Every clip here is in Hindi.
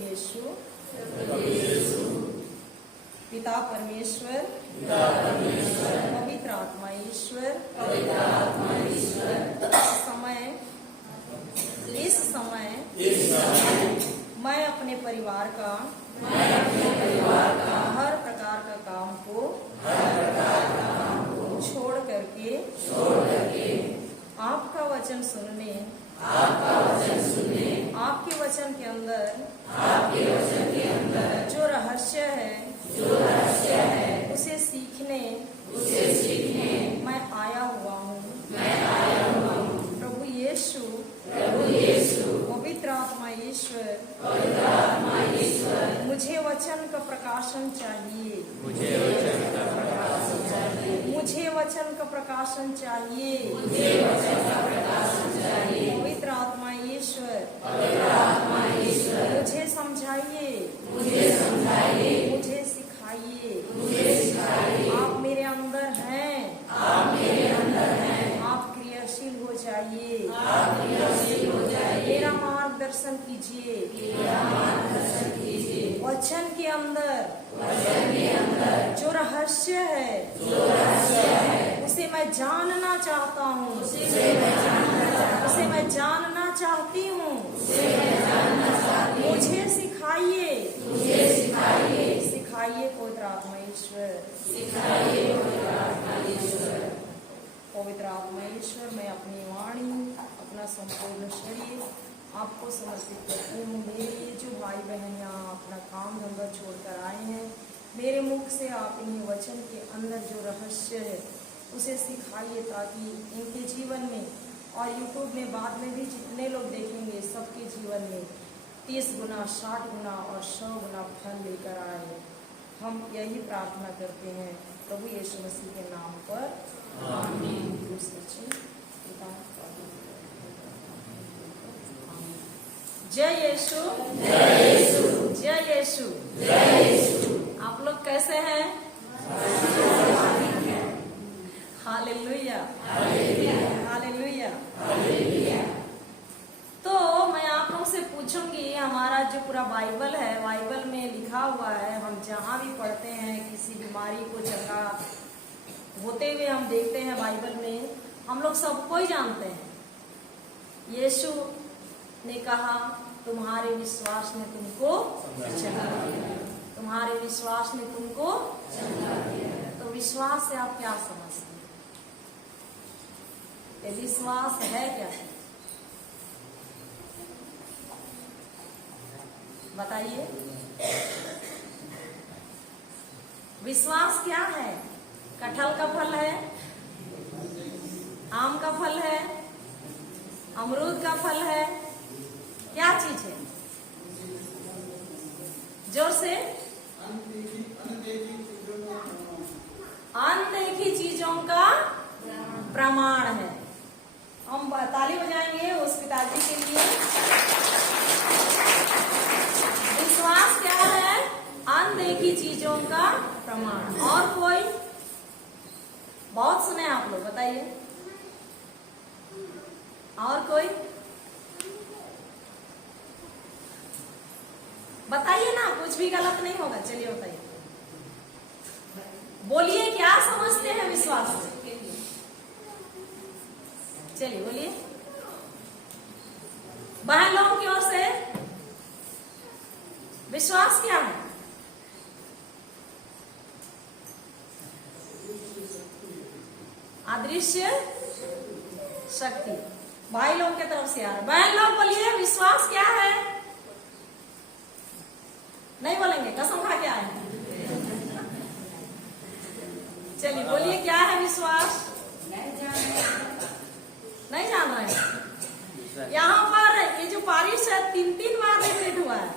यीशु, पिता परमेश्वर, पवित्र आत्मा ईश्वर, इस समय मैं अपने परिवार का हर प्रकार का काम को छोड़ करके आपका वचन सुनने, आपके वचन के अंदर जो रहस्य है उसे सीखने मैं आया हुआ हूँ। प्रभु यीशु, पवित्र आत्मा ईश्वर, मुझे वचन का प्रकाशन चाहिए, मुझे वचन का प्रकाशन चाहिए। पवित्र आत्मा ईश्वर, मुझे समझाइए, मुझे सिखाइए। आप मेरे अंदर हैं, आप क्रियाशील हो जाइए, मेरा मार्गदर्शन कीजिए। वचन के अंदर जो रहस्य है उसे मैं जानना चाहता हूँ, उसे मैं जानना चाहती हूँ। मुझे सिखाइए, सिखाइए पवित्र आत्मा ईश्वर, पवित्र आत्मा ईश्वर। मैं अपनी वाणी, अपना संपूर्ण शरीर आपको समर्पित करती हूँ। मेरे ये जो भाई बहन यहाँ अपना काम धंधा छोड़कर आए हैं, मेरे मुख से आप इन्हें वचन के अंदर जो रहस्य है उसे सिखाइए, ताकि इनके जीवन में और यूट्यूब में बाद में भी जितने लोग देखेंगे सबके जीवन में 30 गुना, 60 गुना और 100 गुना फल लेकर आए। हम यही प्रार्थना करते हैं प्रभु यीशु मसीह के नाम पर, आमीन। जय यीशु, जय यीशु। आप लोग कैसे हैं? Hallelujah, hallelujah. तो मैं आप लोगों से पूछूंगी, हमारा जो पूरा बाइबल है, बाइबल में लिखा हुआ है, हम जहाँ भी पढ़ते हैं किसी बीमारी को चंगा होते हुए हम देखते हैं बाइबल में, हम लोग सबको ही जानते हैं। यीशु ने कहा तुम्हारे विश्वास ने तुमको चंगा किया, तुम्हारे विश्वास ने तुमको चंगा किया। तो विश्वास से आप क्या समझते हैं? ये विश्वास है क्या? बताइए, विश्वास क्या है? कटहल का फल है, आम का फल है, अमरूद का फल है, क्या चीज है? जोर से। अनदेखी चीजों का प्रमाण है। हम ताली बजाएंगे उस पिताजी के लिए। विश्वास क्या है? अनदेखी चीजों का प्रमाण। और कोई? बहुत सुने आप लोग, बताइए। और कोई? बताइए ना, कुछ भी गलत नहीं होगा। चलिए बताइए, बोलिए क्या समझते हैं विश्वास से? चलिए बोलिए, बहन लोगों की ओर से विश्वास क्या है? अदृश्य शक्ति। भाई लोगों की तरफ से आ रहा है। बहन लोग बोलिए, विश्वास क्या है? नहीं बोलेंगे? कसम खा के आए। चलिए बोलिए, क्या है विश्वास? नहीं जान रहे हैं। यहाँ पर ये जो बारिश है 3 बार रिपीट हुआ है।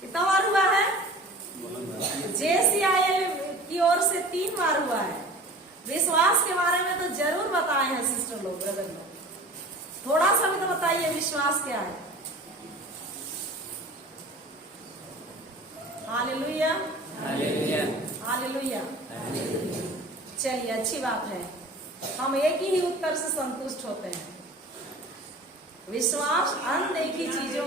कितना बार हुआ है? JCIL की ओर से 3 बार हुआ है। विश्वास के बारे में तो जरूर बताए हैं सिस्टर लोग, ब्रदर लोग। थोड़ा सा भी तो बताइए, विश्वास क्या है? Hallelujah, hallelujah, hallelujah. चलिए, अच्छी बात है। हम एक ही उत्तर से संतुष्ट होते हैं। विश्वास अनदेखी चीजों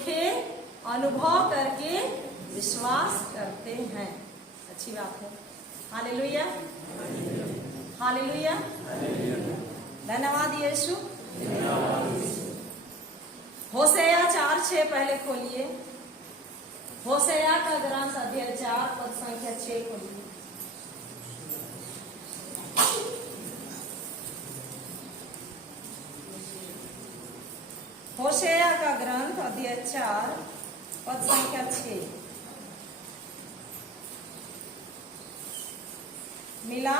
देखे अनुभव करके विश्वास करते हैं। अच्छी बात है। हालेलुया, हालेलुया, धन्यवाद यीशु। होशेया 4:6 पहले खोलिए। होशेया का ग्रंथ अध्याय 4 पद संख्या 6 खोलिए। होशेया का ग्रंथ अध्याय 4 पद संख्या 6 मिला।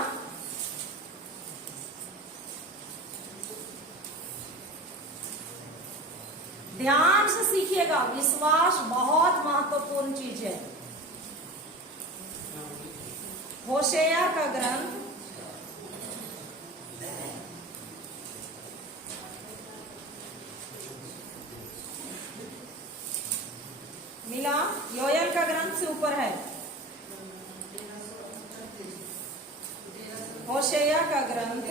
ध्यान से सीखिएगा, विश्वास बहुत महत्वपूर्ण चीज है। होशेया का ग्रंथ मिला। योएल का ग्रंथ से ऊपर है। होशेया का ग्रंथ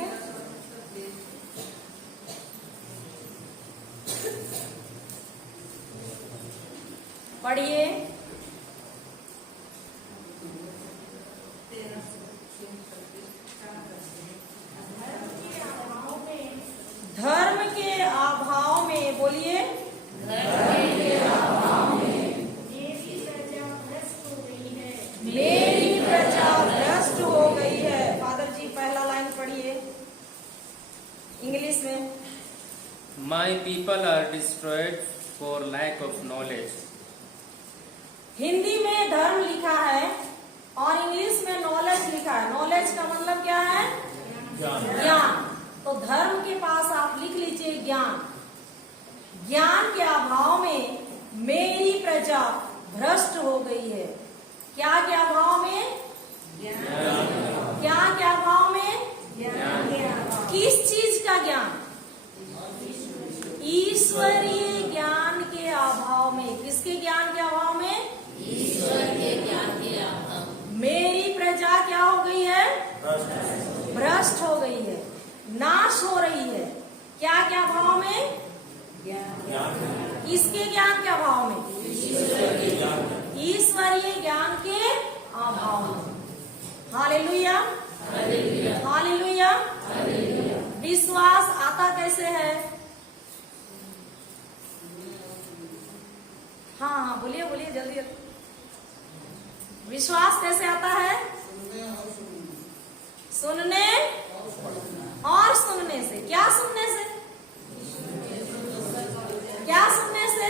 पढ़िए। धर्म के अभाव में, बोलिए, मेरी प्रजा भ्रष्ट हो गई है। फादर जी पहला लाइन पढ़िए इंग्लिश में। My people are destroyed for lack of knowledge. Hindi में धर्म लिखा है और इंग्लिश में नॉलेज लिखा है। नॉलेज का मतलब क्या है? ज्ञान। तो धर्म के पास आप लिख लीजिए ज्ञान। ज्ञान के अभाव में मेरी प्रजा भ्रष्ट हो गई है। क्या के अभाव में? क्या के अभाव में? किस चीज का ज्ञान? ईश्वरीय ज्ञान के अभाव में। किसके ज्ञान के अभाव में? ईश्वर के ज्ञान के अभाव। मेरी प्रजा क्या हो गई है? भ्रष्ट हो गई है, नाश हो रही है। क्या क्या अभाव में? किसके ज्ञान के अभाव में? ईश्वरीय ज्ञान के अभाव में। Hallelujah, hallelujah. विश्वास आता कैसे है? हाँ बोलिए बोलिए जल्दी। विश्वास कैसे आता है? सुनने और सुनने से। क्या सुनने से? क्या सुनने से?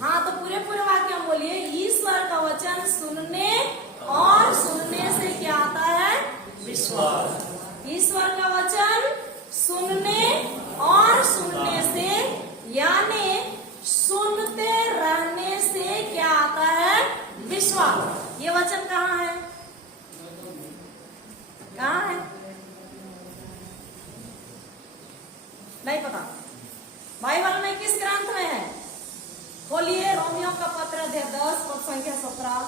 हाँ तो पूरे पूरे वाक्य में बोलिए। ईश्वर का वचन सुनने और सुनने से क्या आता है? विश्वास। ईश्वर का वचन सुनने और सुनने से, यानी सुनते रहने से क्या आता है? विश्वास। ये वचन कहाँ है? कहाँ है? नहीं पता। बाइबल में किस ग्रंथ में है? खोलिए रोमियो का पत्र अध्याय 10 पद संख्या 17।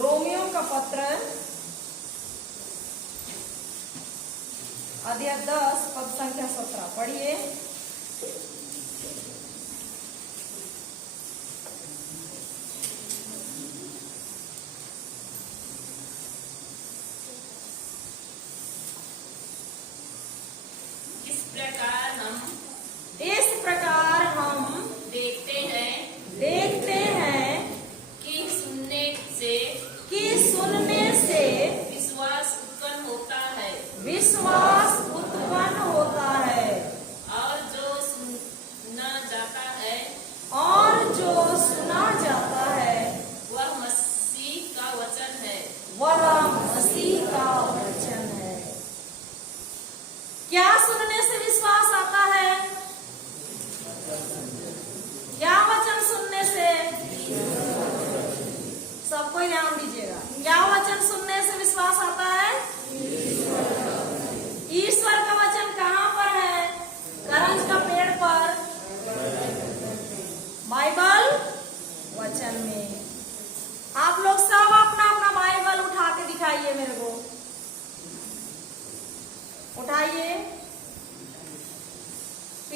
रोमियो का पत्र अध्याय 10 पद संख्या 17 पढ़िए। इस प्रकार हम देखते हैं कि सुनने से विश्वास उत्पन्न होता है, विश्वास उत्पन्न होता है, और जो सुना जाता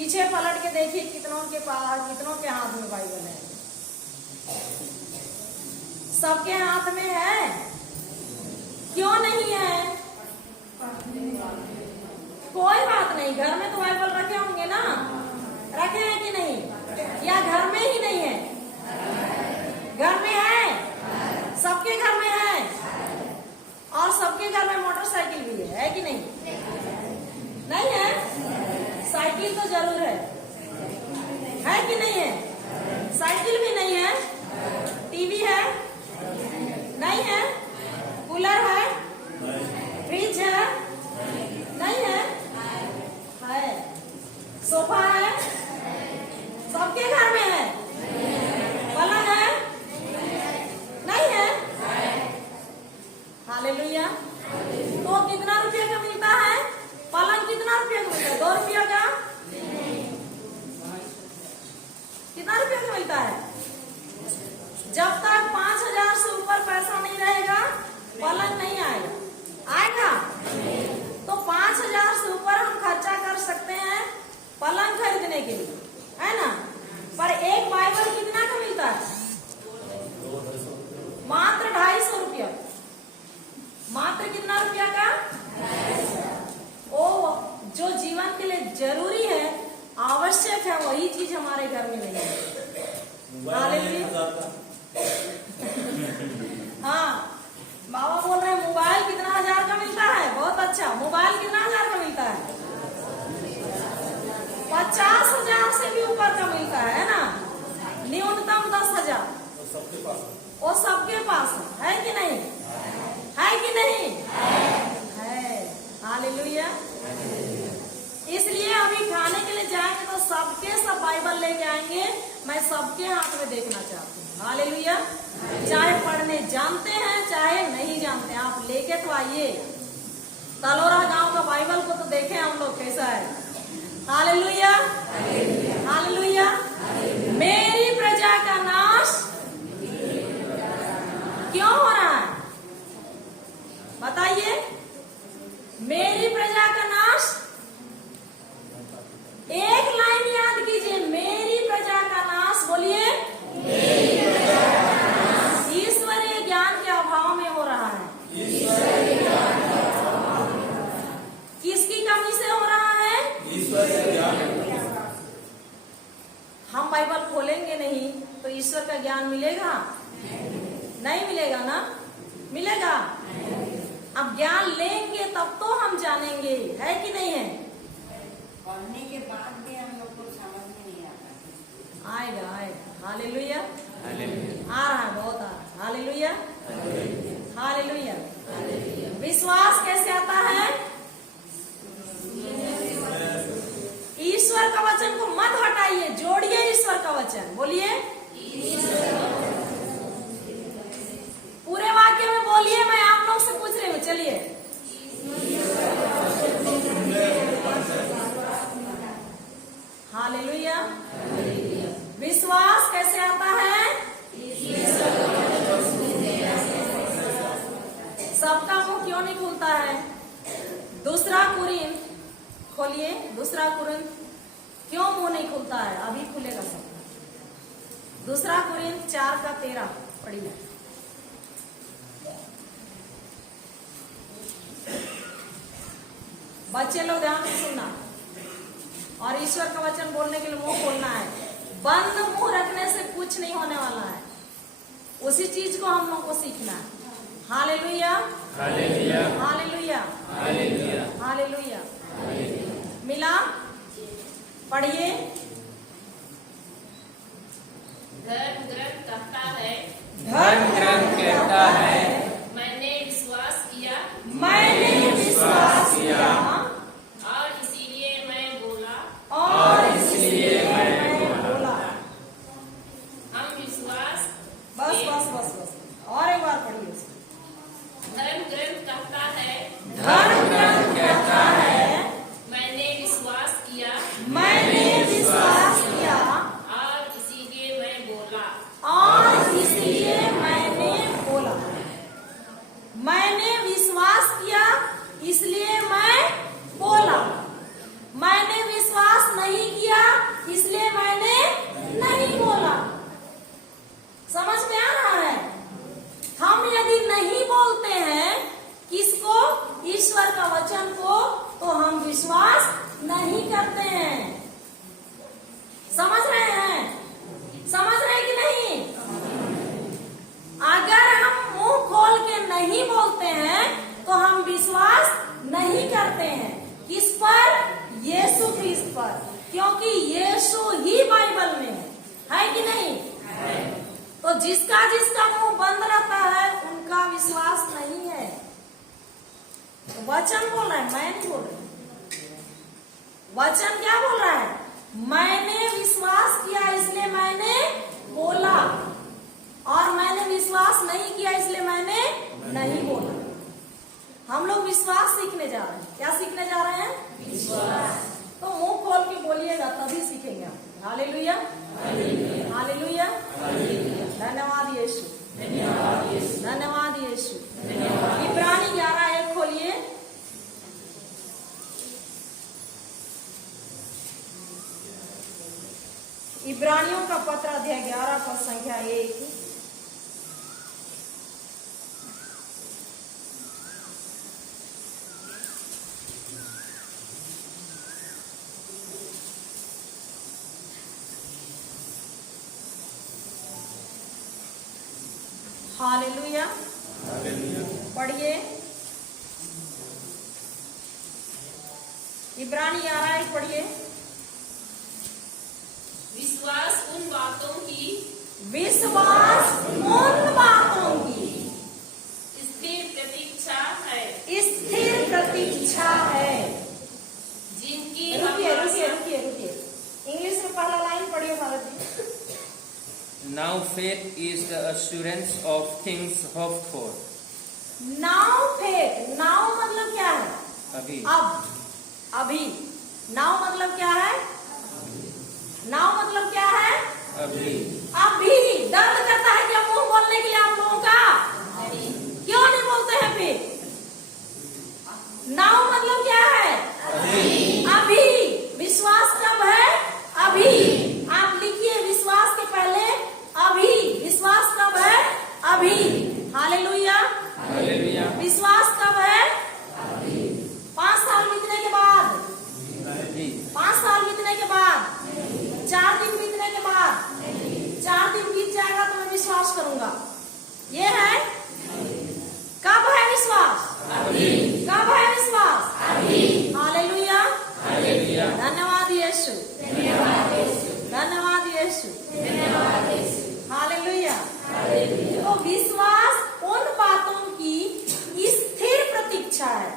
पीछे पलट के देखिए कितनों के पास, कितनों के हाथ में बाइबल है? सबके हाथ में है? क्यों नहीं है? कोई बात नहीं, घर में तो बाइबल रखे होंगे ना, रखे हैं कि नहीं? या घर में ही नहीं है? घर में है, सबके घर में है, और सबके घर में मोटरसाइकिल भी है कि नहीं? नहीं है? साइकिल तो जरूर है कि नहीं है? साइकिल भी नहीं है? टीवी है? नहीं है? कूलर है? फ्रिज है? नहीं है? है। सोफा है? सबके घर में है? पलंग है? नहीं है? हालेलुया। तो कितना रुपये का मिलता है? पलंग कितना रुपये का मिलता है? 2 रुपया का? कितना रुपये का मिलता है? जब तक 5,000 से ऊपर पैसा नहीं रहेगा पलंग नहीं आएगा। आएगा? तो 5,000 से ऊपर हम खर्चा कर सकते हैं पलंग खरीदने के लिए, है ना? पर एक बाइबल कितना का मिलता है? मात्र 250 रुपया। मात्र कितना रुपया का? ओ, जो जीवन के लिए जरूरी है, आवश्यक है, वही चीज हमारे घर में नहीं है। हालेलुया। हाँ, बाबा बोल रहे हैं मोबाइल कितना 1000 का मिलता है? बहुत अच्छा। मोबाइल कितना 1000 का मिलता है? 50,000 से भी ऊपर का मिलता है ना? न्यूनतम 10,000। वो सबके पास है कि नहीं? है कि नहीं? है। हालेलुया। इसलिए अभी खाने के लिए जाएंगे तो सबके सब बाइबल लेके आएंगे। मैं सबके हाथ में देखना चाहती हूँ। हालेलुया। चाहे पढ़ने जानते हैं चाहे नहीं जानते, आप लेके तो आइए। तलोरा गांव का बाइबल को तो देखें हम लोग कैसा है। हालेलुया। हालेलुया। मेरी प्रजा का नाश क्यों हो रहा है? बताइए। मेरी प्रजा का नाश, एक लाइन याद कीजिए, मेरी प्रजा का नाश। बोलिए, ईश्वरीय ज्ञान के अभाव में हो रहा है। किसकी कमी से हो रहा है? ईश्वरीय ज्ञान। हम बाइबल खोलेंगे नहीं तो ईश्वर का ज्ञान मिलेगा? नहीं मिलेगा ना? मिलेगा। अब ज्ञान लेंगे तब तो हम जानेंगे, है कि नहीं है? पढ़ने के बाद भी हम लोग को समझ में नहीं आता। आएगा, आएगा। हालेलुया। हालेलुया। आ रहा है, बहुत आ रहा है। हालेलुया। हालेलुया। विश्वास कैसे आता है? ईश्वर का वचन को मत हटाइए, जोड़िए ईश्वर का वचन। बोलिए, पूरे वाक्य में बोलिए। मैं आप लोग से पूछ रही हूँ, चलिए। हालेलुया। विश्वास कैसे आता है? सबका मुंह क्यों नहीं खुलता है? दूसरा कुरिन्थ खोलिए। दूसरा कुरिन्थ क्यों मुंह नहीं खुलता है? अभी खुलेगा सबका। दूसरा कुरिन्थ 4:13 पढ़िए। बच्चे लोग ध्यान से सुनना, और ईश्वर का वचन बोलने के लिए मुंह खोलना है। बंद मुंह रखने से कुछ नहीं होने वाला है। उसी चीज को हम लोग को सीखना है। Hallelujah. Hallelujah. Hallelujah. Hallelujah. Hallelujah. मिला? पढ़िए। धर्म ग्रंथ कहता है, धर्म ग्रंथ कहता है, मैंने विश्वास किया मैंने विश्वास किया और इसीलिए मैं बोला। और इसलिए मैं बोला। हम विश्वास बस बस बस बस, और एक बार पढ़िए। धर्म ग्रंथ कहता है, धर्म ग्रंथ कहता है, मैंने विश्वास किया मैंने विश्वास किया और इसीलिए मैं बोला। और इसलिए मैंने बोला। मैंने विश्वास किया इसलिए मैं बोला। मैंने विश्वास नहीं किया इसलिए मैंने नहीं बोला। समझ में आ रहा है? हम यदि नहीं बोलते हैं किसको? ईश्वर का वचन को, तो हम विश्वास नहीं करते हैं। समझ रहे हैं? समझ रहे हैं कि नहीं? अगर हम मुंह खोल के नहीं बोलते हैं तो हम विश्वास नहीं करते हैं। किस पर? यीशु क्रिस्त पर, क्योंकि यीशु ही बाइबल में है कि नहीं? तो जिसका जिसका मुंह बंद रहता है उनका विश्वास नहीं है। तो वचन बोल रहा है, मैं नहीं बोल रही। वचन क्या बोल रहा है? मैंने विश्वास किया इसलिए मैंने बोला, और मैंने विश्वास नहीं किया इसलिए मैंने नहीं बोला। हम लोग विश्वास सीखने जा रहे हैं। क्या सीखने जा रहे हैं? विश्वास। तो मुंह खोल के बोलिएगा तभी सीखेंगे आप। हालेलुया, हालेलुया, धन्यवाद यीशु, धन्यवाद यीशु। इब्रानी 11:1 खोलिए। इब्रानियों का पत्र अध्याय 11 पद संख्या 1। हालेलुया, पढ़िए। इब्रानी 11:1 पढ़िए। विश्वास उन बातों की, विश्वास उन बातों की स्थिर प्रतीक्षा है, स्थिर प्रतीक्षा है, जिनकी रुकिए हम रुकिए रुकिए रुकिए, इंग्लिश में पहला लाइन पढ़िए भारत जी। Now faith is the assurance of things hoped for. Now faith, now मतलब क्या है? अभी, अब, अभी। नाउ मतलब क्या है? नाउ मतलब क्या है? अभी, अभी। दर्द करता है क्या मुंह बोलने के लिए आप लोगों का? क्यों नहीं बोलते हैं फिर? नाउ मतलब क्या है? अभी, अभी। विश्वास कब है? अभी। आप लिखिए विश्वास के पहले अभी। विश्वास कब है? अभी। Hallelujah, hallelujah. विश्वास कब है? 5 साल बीतने के बाद, अभी, 5 साल बीतने के बाद, 4 दिन बीतने के बाद, 4 दिन बीत जाएगा तो मैं विश्वास करूंगा। ये है? कब है विश्वास? अभी, कब है विश्वास? अभी। Hallelujah, hallelujah. धन्यवाद यीशु, धन्यवाद यीशु, हालेलुया। तो विश्वास उन बातों की स्थिर प्रतीक्षा है।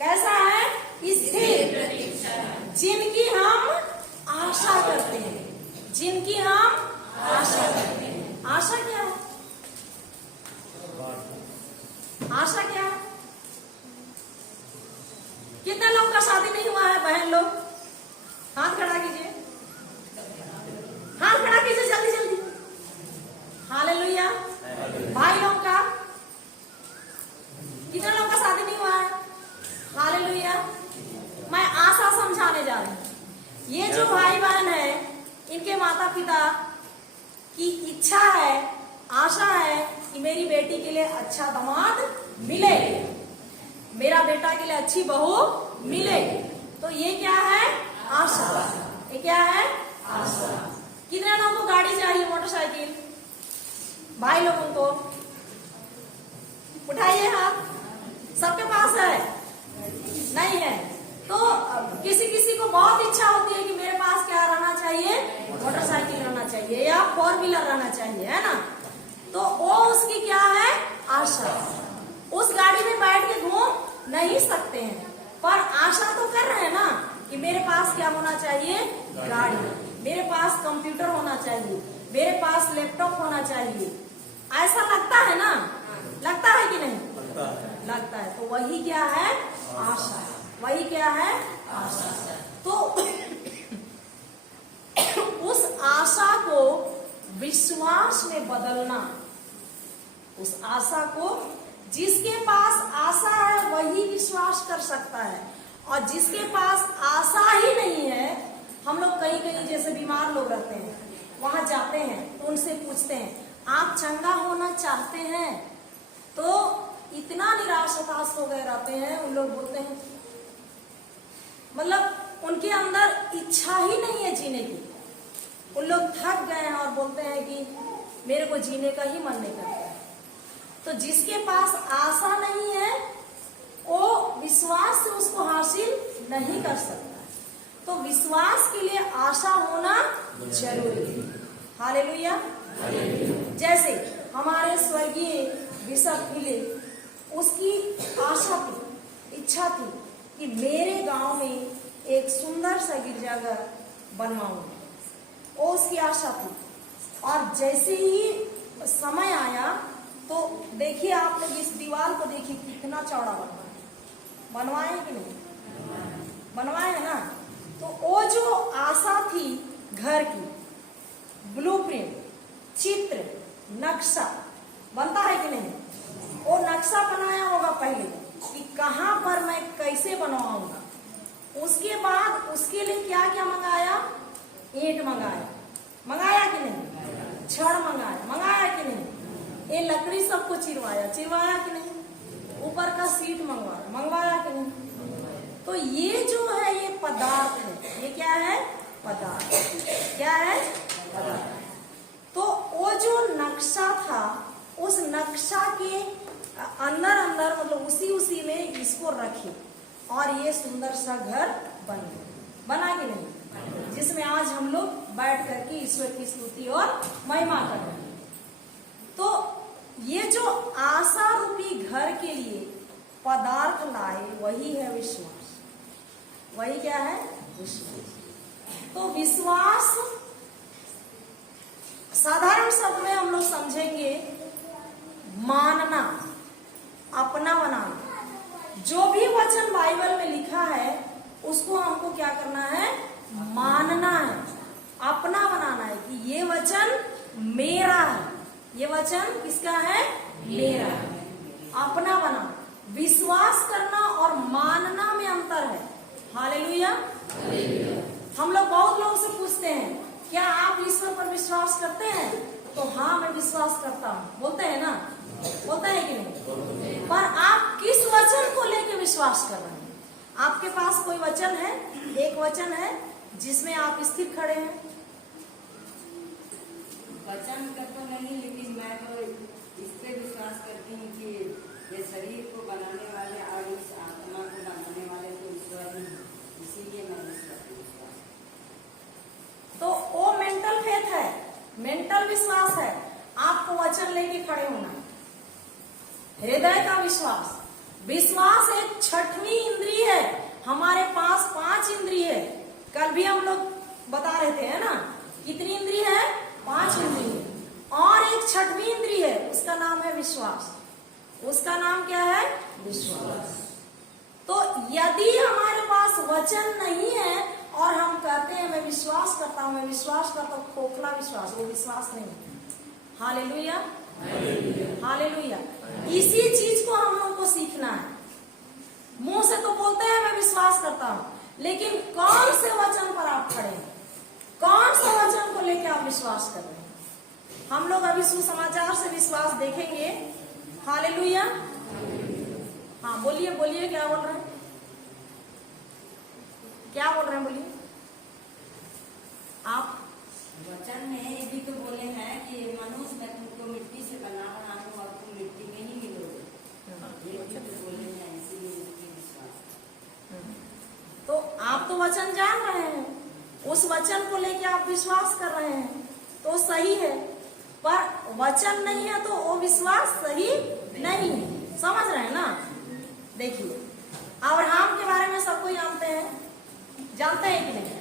कैसा है? स्थिर प्रतीक्षा है, जिनकी हम आशा करते हैं, जिनकी हम आशा करते हैं। आशा क्या है? आशा क्या है? कितने लोग का शादी नहीं हुआ है? बहन लोग हाथ खड़ा कीजिए, हाथ खड़ा कीजिए जल्दी जल्दी। हालेलुया। भाई लोग का, कितने लोग का शादी नहीं हुआ है? हालेलुया। मैं आशा समझाने जा रही हूँ। ये जो भाई बहन है, इनके माता पिता की इच्छा है, आशा है कि मेरी बेटी के लिए अच्छा दामाद मिले, मेरा बेटा के लिए अच्छी बहू मिले। तो ये क्या है? आशा। ये क्या है? आशा। कितने लोगों को गाड़ी चाहिए? मोटरसाइकिल? भाई लोगों को उठाइए हाथ। सबके पास है? नहीं है? तो किसी किसी को बहुत इच्छा होती है कि मेरे पास क्या रहना चाहिए? मोटरसाइकिल रहना चाहिए या 4 व्हीलर रहना चाहिए, है ना? तो वो उसकी क्या है? आशा। उस गाड़ी में बैठ के घूम नहीं सकते हैं, पर आशा तो कर रहे हैं ना कि मेरे पास क्या होना चाहिए? गाड़ी। मेरे पास कंप्यूटर होना चाहिए, मेरे पास लैपटॉप होना चाहिए। ऐसा लगता है ना? लगता है कि नहीं? लगता है। तो वही क्या है? आशा। वही क्या है? आशा। तो उस आशा को विश्वास में बदलना, उस आशा को, जिसके पास आशा है वही विश्वास कर सकता है, और जिसके पास आशा ही नहीं है, हम लोग कहीं कहीं जैसे बीमार बीमार लोग रहते हैं, वहां जाते हैं तो उनसे पूछते हैं आप चंगा होना चाहते हैं, तो इतना निराश हताश हो गए रहते हैं। उन लोग बोलते हैं, मतलब उनके अंदर इच्छा ही नहीं है जीने की। उन लोग थक गए हैं और बोलते हैं कि मेरे को जीने का ही मन नहीं करता है। तो जिसके पास आशा नहीं है वो विश्वास से उसको हासिल नहीं कर सकता है। तो विश्वास के लिए आशा होना जरूरी है। हालेलुया। जैसे हमारे स्वर्गीय बिशप फिलिप, उसकी आशा थी, इच्छा थी कि मेरे गांव में एक सुंदर सा गिरजाघर बनवाऊंगा, वो उसकी आशा थी। और जैसे ही समय आया तो देखिए आप लोग इस दीवार को देखिए कितना चौड़ा बनवाए कि नहीं बनवाए है ना। तो वो जो आशा थी घर की, ब्लूप्रिंट, चित्र, नक्शा बनता है कि नहीं, वो नक्शा बनाया होगा पहले कि कहां पर मैं कैसे बनवाऊंगा। उसके बाद उसके लिए क्या क्या मंगाया, ईंट मंगाया कि नहीं, छड़ मंगाया कि नहीं, ये लकड़ी सबको चिरवाया कि नहीं, ऊपर का सीट मंगवाया कि नहीं। तो ये जो है ये पदार्थ है, ये क्या है, पदार्थ। क्या है, पदार्थ। तो वो जो नक्शा था, उस नक्शा के अंदर मतलब उसी में इसको रखे और ये सुंदर सा घर बना कि नहीं, जिसमें आज हम लोग बैठ करके ईश्वर की स्तुति और महिमा कर रहे हैं। तो ये जो आशा रूपी घर के लिए पदार्थ लाए वही है विश्वास। वही क्या है, विश्वास। तो विश्वास साधारण शब्द में हम लोग समझेंगे मानना, अपना बनाना। जो भी वचन बाइबल में लिखा है उसको हमको क्या करना है, मानना है, अपना बनाना है कि ये वचन मेरा है। ये वचन किसका है, मेरा है। अपना बनाना, विश्वास करना और मानना में अंतर है। हालेलुया। हम लोग बहुत लोगों से पूछते हैं क्या आप ईश्वर पर विश्वास करते हैं, तो हाँ मैं विश्वास करता हूँ, बोलते हैं ना, बोलते हैं कि नहीं। पर आप किस वचन को लेकर विश्वास कर रहे हैं? आपके पास कोई वचन है, एक वचन है जिसमें आप स्थिर खड़े हैं? वचन का तो नहीं, लेकिन मैं तो इस पे विश्वास करती हूँ कि ये शरीर को बनाने वाले और इस आत्मा को बनाने वाले तो ईश्वर ही, इसीलिए मैं विश्वास। तो वो मेंटल फेथ है, मेंटल विश्वास है। आपको वचन लेके खड़े होना है, हृदय का विश्वास। विश्वास एक छठवीं इंद्रिय है। हमारे पास 5 इंद्रिय है। कल भी हम लोग बता रहे थे, है ना, कितनी इंद्रिय है, 5 इंद्रिय। और एक छठवीं इंद्रिय है, उसका नाम है विश्वास। उसका नाम क्या है, विश्वास। तो यदि हमारे पास वचन नहीं है और हम कहते हैं मैं विश्वास करता हूं, मैं विश्वास करता हूं, खोखला विश्वास, वो विश्वास नहीं है। Hallelujah, hallelujah. इसी चीज को हम लोग को सीखना है। मुंह से तो बोलते हैं मैं विश्वास करता हूं, लेकिन कौन से वचन पर आप खड़े हैं, कौन से वचन को लेकर आप विश्वास कर रहे हैं? हम लोग अभी सुसमाचार से विश्वास देखेंगे। हालेलुया। हाँ बोलिए बोलिए, क्या बोल रहे हैं, क्या बोल रहे हैं, बोलिए आप। वचन में ये भी तो बोले हैं कि मनुष्य मैं तुमको मिट्टी से बना दूं और तुम मिट्टी में ही मिलोगे। ये भी तो बोले हैं, इसीलिए उसकी विश्वास। तो आप तो वचन जान रहे हैं, उस वचन को लेके आप विश्वास कर रहे हैं तो सही है, पर वचन नहीं है तो वो विश्वास सही नहीं है। समझ रहे हैं ना। देखिए अब्राहम के बारे में सबको जानते हैं, जानते हैं कि नहीं?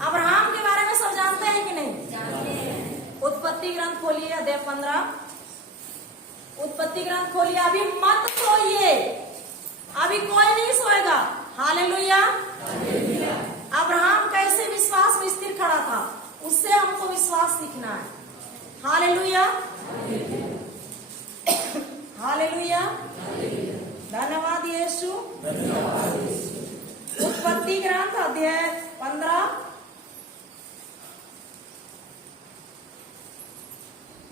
अब्राहम के बारे में सब जानते हैं कि नहीं? जानते हैं। उत्पत्ति ग्रंथ खोलिए, अध्याय 15। उत्पत्ति ग्रंथ खोलिए। अभी मत सोइए, अभी कोई नहीं सोएगा। हालेलुया। अब्राहम कैसे विश्वास में स्थिर खड़ा था, उससे हमको विश्वास सीखना है। Hallelujah, hallelujah. धन्यवाद यीशु। उत्पत्ति ग्रंथ अध्याय 15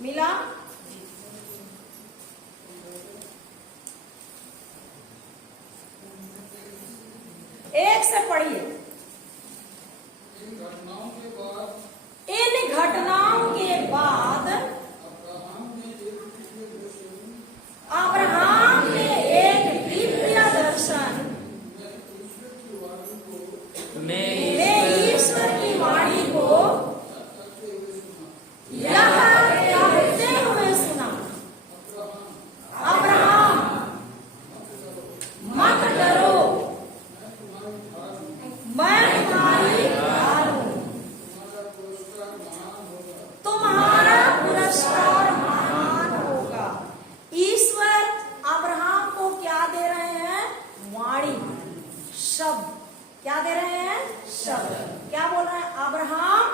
मिला? एक से पढ़िए। इन घटनाओं के बाद अब्राहम ने एक दिव्य दर्शन में ईश्वर की वाणी को यह कहते हुए सुना, अब्राहम मत डरो, मैं तुम्हारी ढाल हूं, तुम्हारा पुरस्कार महान होगा। ईश्वर अब्राहम को क्या दे रहे हैं? वाणी, शब्द। क्या दे रहे हैं? शब्द। क्या बोल रहे हैं? अब्राहम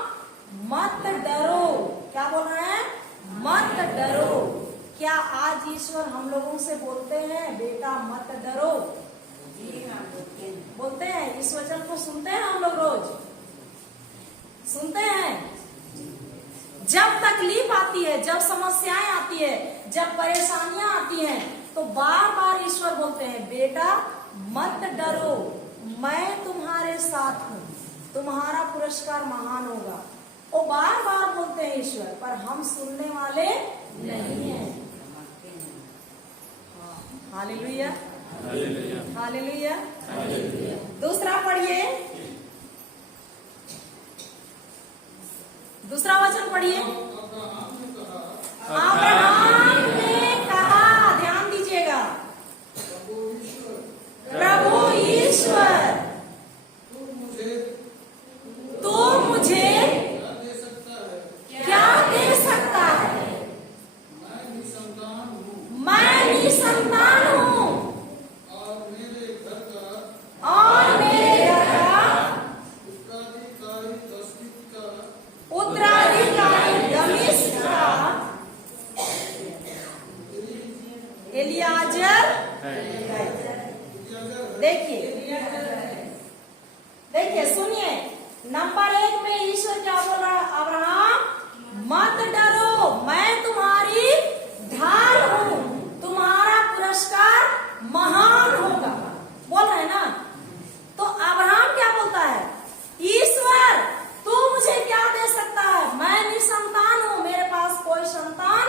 मत डरो। क्या बोल रहे हैं? मत डरो। क्या आज ईश्वर हम लोगों से बोलते हैं बेटा मत डरो? जी हाँ, बोलते हैं। इस वचन को सुनते हैं हम लोग, रोज सुनते हैं। जब तकलीफ आती है, जब समस्याएं आती है, जब परेशानियां आती हैं, तो बार बार ईश्वर बोलते हैं बेटा मत डरो, मैं तुम्हारे साथ हूं, तुम्हारा पुरस्कार महान होगा। वो बार बार बोलते हैं ईश्वर, पर हम सुनने वाले नहीं हैं। Hallelujah, hallelujah. दूसरा पढ़िए, दूसरा वचन पढ़िए। अब्राहम ने कहा, ध्यान दीजिएगा, प्रभु ईश्वर तू मुझे क्या दे सकता है? मैं निसंतान हूँ और मेरे घर का उत्तराधिकारी दमिश्क का एलियाजर है। देखिए, देखिए, सुनिए। नंबर 1 में ईश्वर क्या बोल रहा है? अब्राहम मत डरो, मैं तुम्हारी ढाल हूं, तुम्हारा पुरस्कार महान होगा। बोल रहे हैं ना? तो अब्राहम क्या बोलता है? ईश्वर तू मुझे क्या दे सकता है? मैं निसंतान हूं, मेरे पास कोई संतान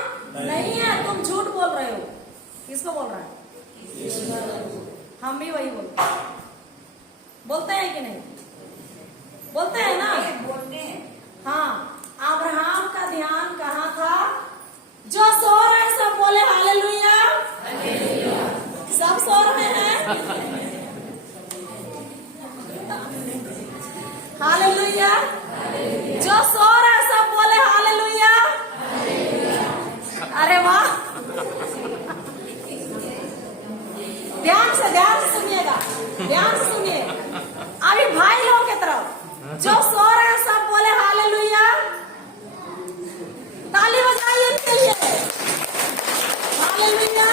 नहीं है। तुम झूठ बोल रहे हो। किसको बोल रहा है? हम भी वही बोलते हैं। बोलते हैं कि नहीं? बोलते हैं ना? बोलते हैं। हाँ, अब्राहम का ध्यान कहाँ था? जो सो रहे सब बोले हालेलुया। सब सो रहे हैं, हालेलुया। जो सो रहे सब बोले हालेलुया। अरे वाह, ध्यान से सुनिएगा, ध्यान से सुनिए। अभी भाई लोगों की तरफ जो सो रहे हैं सब बोले हालेलुया। ताली बजाइए इनके लिए, हालेलुया।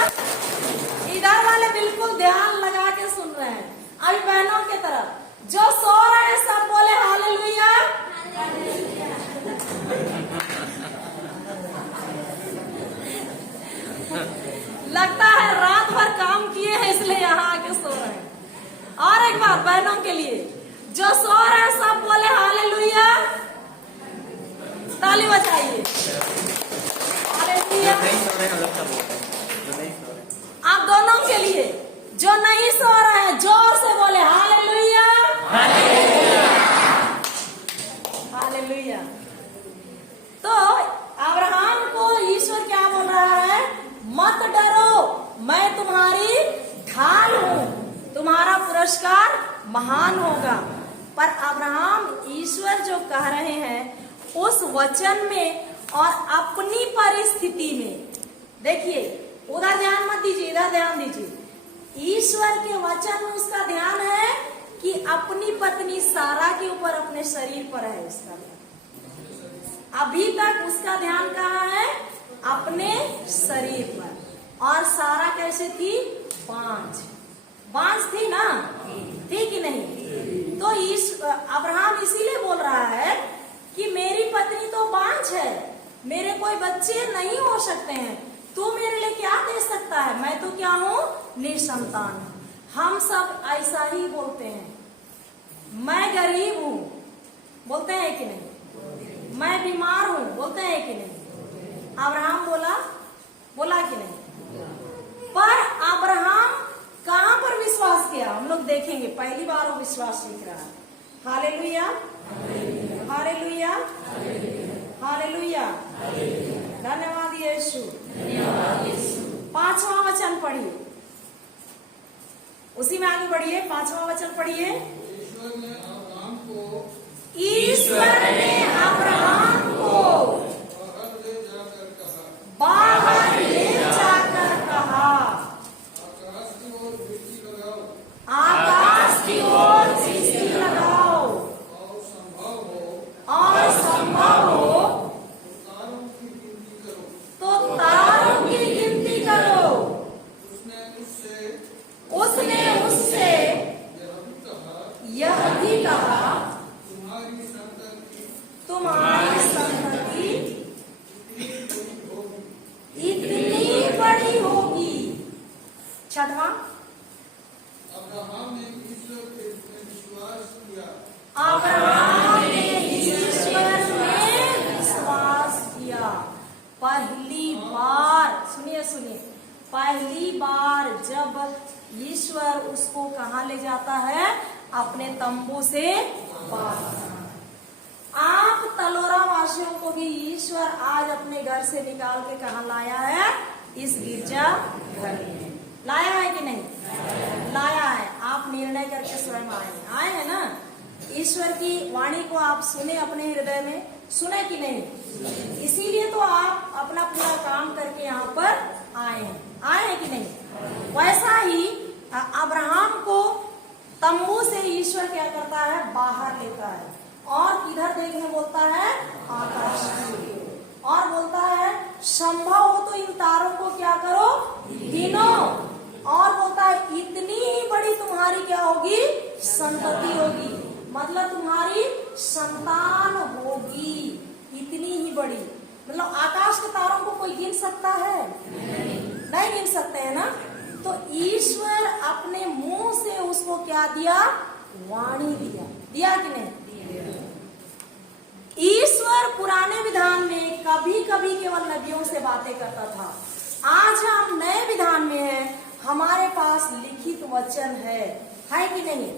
इधर वाले बिल्कुल ध्यान लगा के सुन रहे हैं। अभी बहनों की तरफ जो सो रहे हैं सब बोले हालेलुया। लगता है रात भर काम किए हैं इसलिए यहाँ आके सो रहे हैं। और एक बार बहनों के लिए, जो सो रहे हैं सब बोले हालेलुया। ताली बजाइए, हालेलुया। आप दोनों के लिए, जो नहीं सो रहे हैं जोर से बोले हालेलुया, हालेलुया। तो अब्राहम को ईश्वर क्या बोल रहा है? मत डरो, मैं तुम्हारी ढाल हूं, तुम्हारा पुरस्कार महान होगा। पर अब्राहम ईश्वर जो कह रहे हैं उस वचन में और अपनी परिस्थिति में, देखिए उधर ध्यान मत दीजिए, इधर ध्यान दीजिए। ईश्वर के वचन में उसका ध्यान है कि अपनी पत्नी सारा के ऊपर, अपने शरीर पर है उसका ध्यान। अभी तक उसका ध्यान कहाँ है? अपने शरीर पर। और सारा कैसे थी? बांझ थी ना, थी कि नहीं? तो अब्राहम इसीलिए बोल रहा है कि मेरी पत्नी तो बांझ है, मेरे को कोई बच्चे नहीं हो सकते हैं, तू मेरे लिए क्या दे सकता है? मैं तो क्या हूँ? निसंतान हूँ। हम सब ऐसा ही बोलते हैं, मैं गरीब हूँ, बोलते हैं कि नहीं? मैं बीमार हूँ, बोलते हैं कि नहीं? अब्राहम बोला कि नहीं? पर अब्राहम कहाँ पर विश्वास किया? हम लोग देखेंगे, पहली बार वो विश्वास सीख रहा है। हालेलुया, हालेलुया, हालेलुया, धन्यवाद यीशु। 5वां वचन पढ़िए, उसी में आगे बढ़िए। 5वां वचन पढ़िए। ईश्वर ने अब्राहम को बाहर ले जाकर कहा, आकाश की ओर दृष्टि लगाओ और संभव हो तो तारों की गिनती करो। उसने उससे यह भी कहा, तुम्हारी संतति इतनी बड़ी होगी। 6वां, अब्राहम ने ईश्वर में विश्वास किया। अब्राहम ने ईश्वर में विश्वास किया। पहली बार सुनिए, पहली बार जब ईश्वर उसको कहाँ ले जाता है? अपने तंबू से बाहर। आप तलोरा वासियों को भी ईश्वर आज अपने घर से निकाल के कहाँ लाया है? इस गिरजा घर में लाया है कि नहीं? लाया है। आप निर्णय करके स्वयं आए हैं ना? ईश्वर की वाणी को आप सुने, अपने हृदय में सुने कि नहीं? इसीलिए तो आप अपना पूरा काम करके यहाँ पर आए हैं कि नहीं? वैसा ही अब्राहम को तंबू से ईश्वर क्या करता है? बाहर लेता है और किधर देखने बोलता है? आकाश की ओर। और बोलता है संभव हो तो इन तारों को क्या करो? गिनो। और बोलता है इतनी बड़ी तुम्हारी क्या होगी? संतति होगी, मतलब तुम्हारी संतान होगी, इतनी ही बड़ी। मतलब आकाश के तारों को कोई गिन सकता है? नहीं गिन सकते हैं ना? तो ईश्वर अपने मुंह से उसको क्या दिया? वाणी दिया कि नहीं? ईश्वर पुराने विधान में कभी कभी केवल नबियों से बातें करता था। आज हम नए विधान में हैं, हमारे पास लिखित वचन है कि नहीं?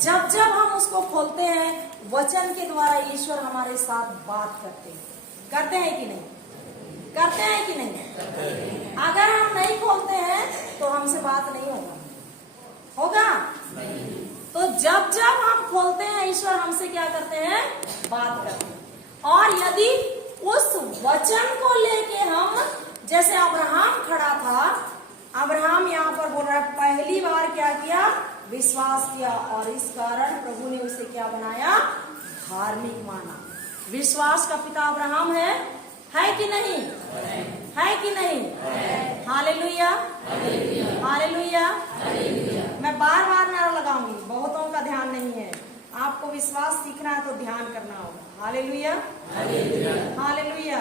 जब जब हम उसको खोलते हैं, वचन के द्वारा ईश्वर हमारे साथ बात करते हैं कि नहीं? करते हैं कि नहीं? अगर हम नहीं खोलते हैं तो हमसे बात नहीं होगा। तो जब जब हम खोलते हैं, ईश्वर हमसे क्या करते हैं? बात करते हैं। और यदि उस वचन को लेके हम, जैसे अब्राहम खड़ा था, अब्राहम यहाँ पर बोल रहा है पहली बार क्या किया? विश्वास किया, और इस कारण प्रभु ने उसे क्या बनाया? धार्मिक माना। विश्वास का पिता अब्राहम है कि नहीं? है कि नहीं? Hallelujah, hallelujah. मैं बार बार नारा लगाऊंगी, बहुतों का ध्यान नहीं है। आपको विश्वास सीखना है तो ध्यान करना होगा। हालेलुया, हालेलुया,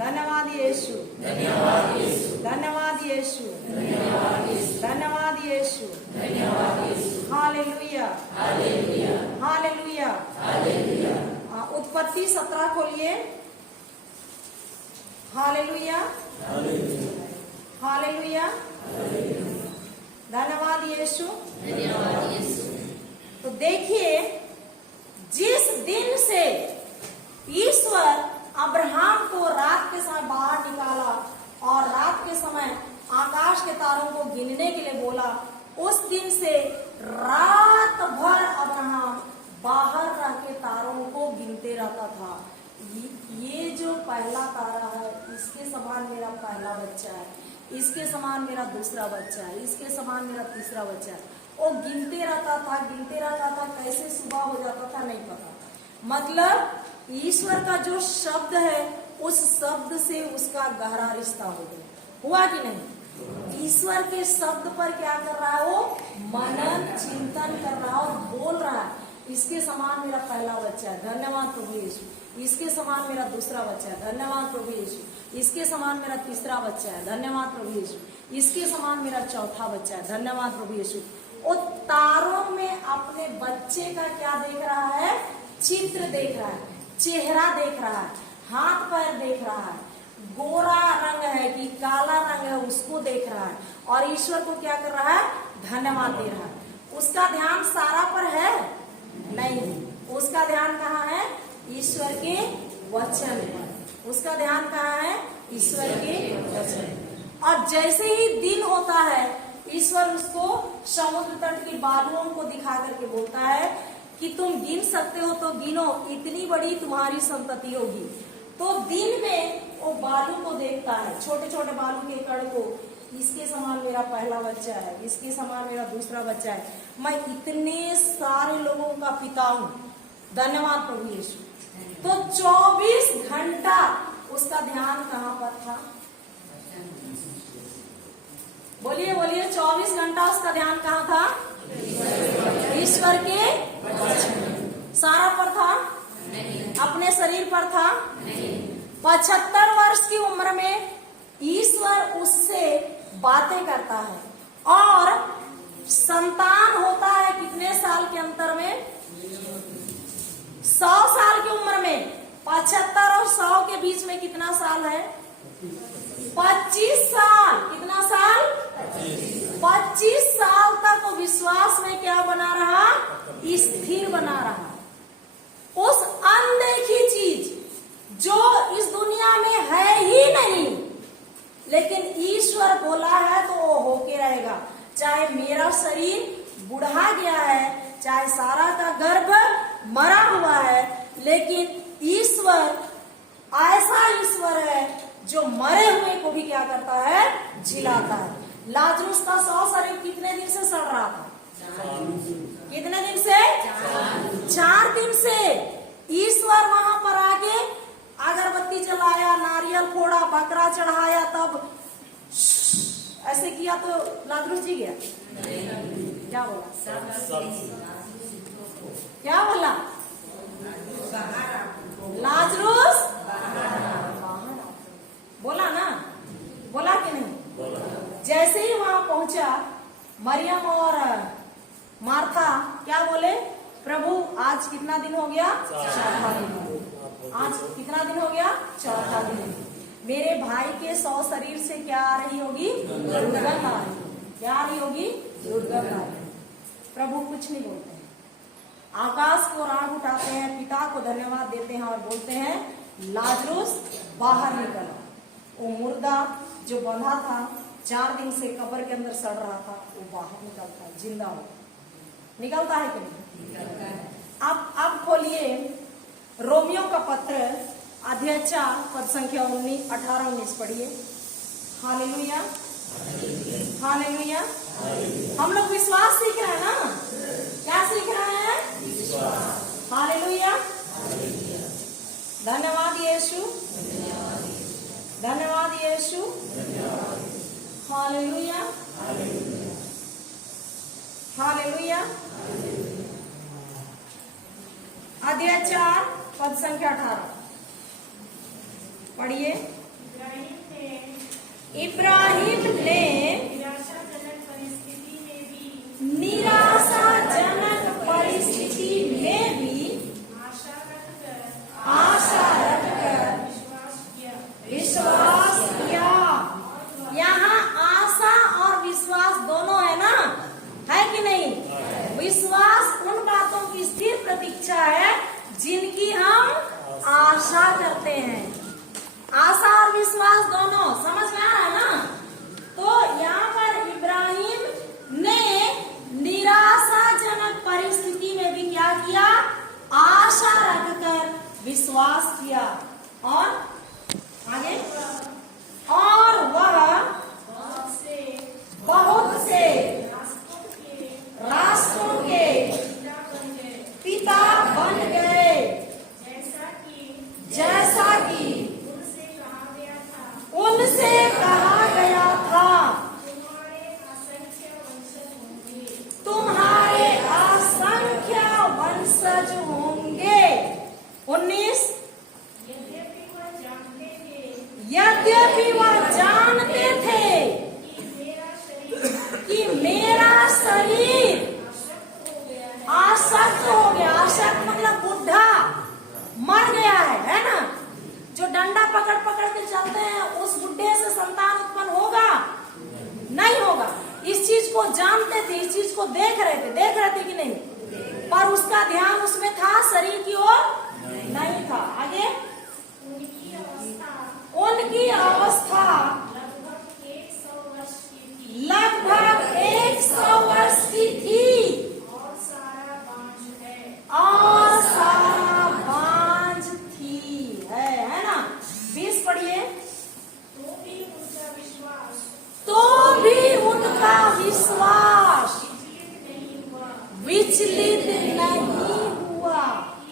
धन्यवाद यीशु, धन्यवाद यीशु, धन्यवाद यीशु, हालेलुया, हालेलुया। उत्पत्ति 17 खोलिए। हालेलुया, हालेलुया, धन्यवाद यीशु। तो देखिए, जिस दिन से ईश्वर अब्राहम को रात के समय बाहर निकाला और रात के समय आकाश के तारों को गिनने के लिए बोला, उस दिन से रात भर अब्राहम बाहर रह के तारों को गिनते रहता था। ये जो पहला तारा है, इसके समान मेरा पहला बच्चा है, इसके समान मेरा दूसरा बच्चा है, इसके समान मेरा तीसरा बच्चा है। वो गिनते रहता था। कैसे सुबह हो जाता था नहीं पता। मतलब ईश्वर का जो शब्द है, उस शब्द से उसका गहरा रिश्ता हो गया। हुआ कि नहीं? ईश्वर के शब्द पर क्या कर रहा है? वो मनन चिंतन कर रहा है और बोल रहा है। इसके समान मेरा पहला बच्चा है, धन्यवाद प्रभु यीशु। इसके समान मेरा दूसरा बच्चा है, धन्यवाद प्रभु यीशु। इसके समान मेरा तीसरा बच्चा है, धन्यवाद प्रभु यीशु। इसके समान मेरा चौथा बच्चा है, धन्यवाद प्रभु यीशु। वो तारों में अपने बच्चे का क्या देख रहा है? चित्र देख रहा है, चेहरा देख रहा है, हाथ पैर देख रहा है, गोरा रंग है कि काला रंग है उसको देख रहा है, और ईश्वर को क्या कर रहा है? धन्यवाद दे रहा है। उसका ध्यान सारा पर है नहीं, उसका ध्यान कहाँ है? ईश्वर के वचन पर। उसका ध्यान कहाँ है? ईश्वर के वचन। और जैसे ही दिन होता है, ईश्वर उसको समुद्र तट की बालुओं को दिखा करके बोलता है कि तुम गिन सकते हो तो गिनो, इतनी बड़ी तुम्हारी संतति होगी। तो दिन में वो बालू को देखता है, छोटे छोटे बालू के कण को, इसके समान मेरा पहला बच्चा है, इसके समान मेरा दूसरा बच्चा है, मैं इतने सारे लोगों का पिता हूँ, धन्यवाद प्रभु यीशु। तो 24 घंटा उसका ध्यान कहाँ पर था? बोलिए बोलिए, 24 घंटा उसका ध्यान कहाँ था? ईश्वर के सारा पर था? अपने शरीर पर था? 75 वर्ष की उम्र में ईश्वर उससे बातें करता है, और संतान होता है कितने साल के अंतर में? 100 साल की उम्र में। 75 और 100 के बीच में कितना साल है? 25 साल। कितना साल? 25 साल तक वो विश्वास में क्या बना रहा? स्थिर बना रहा। उस अनदेखी चीज जो इस दुनिया में है ही नहीं, लेकिन ईश्वर बोला है तो वो होके रहेगा। चाहे मेरा शरीर बुढ़ा गया है, चाहे सारा का गर्भ मरा हुआ है, लेकिन ईश्वर ऐसा ईश्वर है जो मरे हुए को भी क्या करता है? जिलाता है। लाजरूस का 100 शरीर कितने दिन से सड़ रहा था? कितने दिन से? 4 दिन से। ईश्वर वहां पर आके अगरबत्ती जलाया, नारियल फोड़ा, बकरा चढ़ाया, तब ऐसे किया तो लाजरूस जी गया? क्या बोला? क्या बोला? लाजरूस बोला ना? बोला कि नहीं? जैसे ही वहां पहुंचा, मरियम और मार्था क्या बोले? प्रभु आज कितना दिन हो गया? 4था दिन। आज कितना दिन हो गया? 4था दिन। मेरे भाई के 100 शरीर से क्या आ रही होगी? दुर्गंध आ रही। क्या आ रही होगी? दुर्गंध आ रही। प्रभु कुछ नहीं बोलते हैं, आकाश को राग उठाते हैं, पिता को धन्यवाद देते हैं और बोलते हैं लाजरूस बाहर निकल। वो मुर्दा जो बंधा था 4 दिन से कब्र के अंदर सड़ रहा था, वो बाहर निकलता है, जिंदा हो निकलता है कि नहीं? अब खोलिए रोमियो का पत्र अध्याय 4 पद संख्या 18-19 पढ़िए। Hallelujah, hallelujah. हम लोग विश्वास सीख रहे हैं ना? क्या सीख रहे हैं? हालेलुया। धन्यवाद यीशु, धन्यवाद यीशु। Hallelujah, hallelujah. अध्याय 4 पद संख्या 18 पढ़िए। इब्राहिम ने निराशाजनक परिस्थिति में भी आशा रखकर विश्वास किया। यहाँ आशा और विश्वास दोनों है ना? है कि नहीं? विश्वास उन बातों की स्थिर प्रतीक्षा है जिनकी हम आशा करते हैं। आशा और विश्वास दोनों समझ में आ रहा है ना? तो यहाँ पर इब्राहिम ने निराशाजनक परिस्थिति में भी क्या किया? आशा रखकर विश्वास किया। और आगे, और वह बहुत से राष्ट्रों के पिता बन गए, जैसा कि उनसे कहा गया था, तुम्हारे असंख्य वंश को जानते थे, इस चीज को देख रहे थे कि नहीं, पर उसका ध्यान उसमें था, शरीर की ओर नहीं था। आगे, उनकी अवस्था उनकी अवस्था लगभग 100 वर्ष की थी लगभग 100 वर्ष की थी और सारा बांझ है। और सारा बांझ थी, है ना। 20 पढ़िए। तो भी उनका विश्वास तो भी उनका विश्वास विचलित नहीं हुआ। विचलित नहीं हुआ।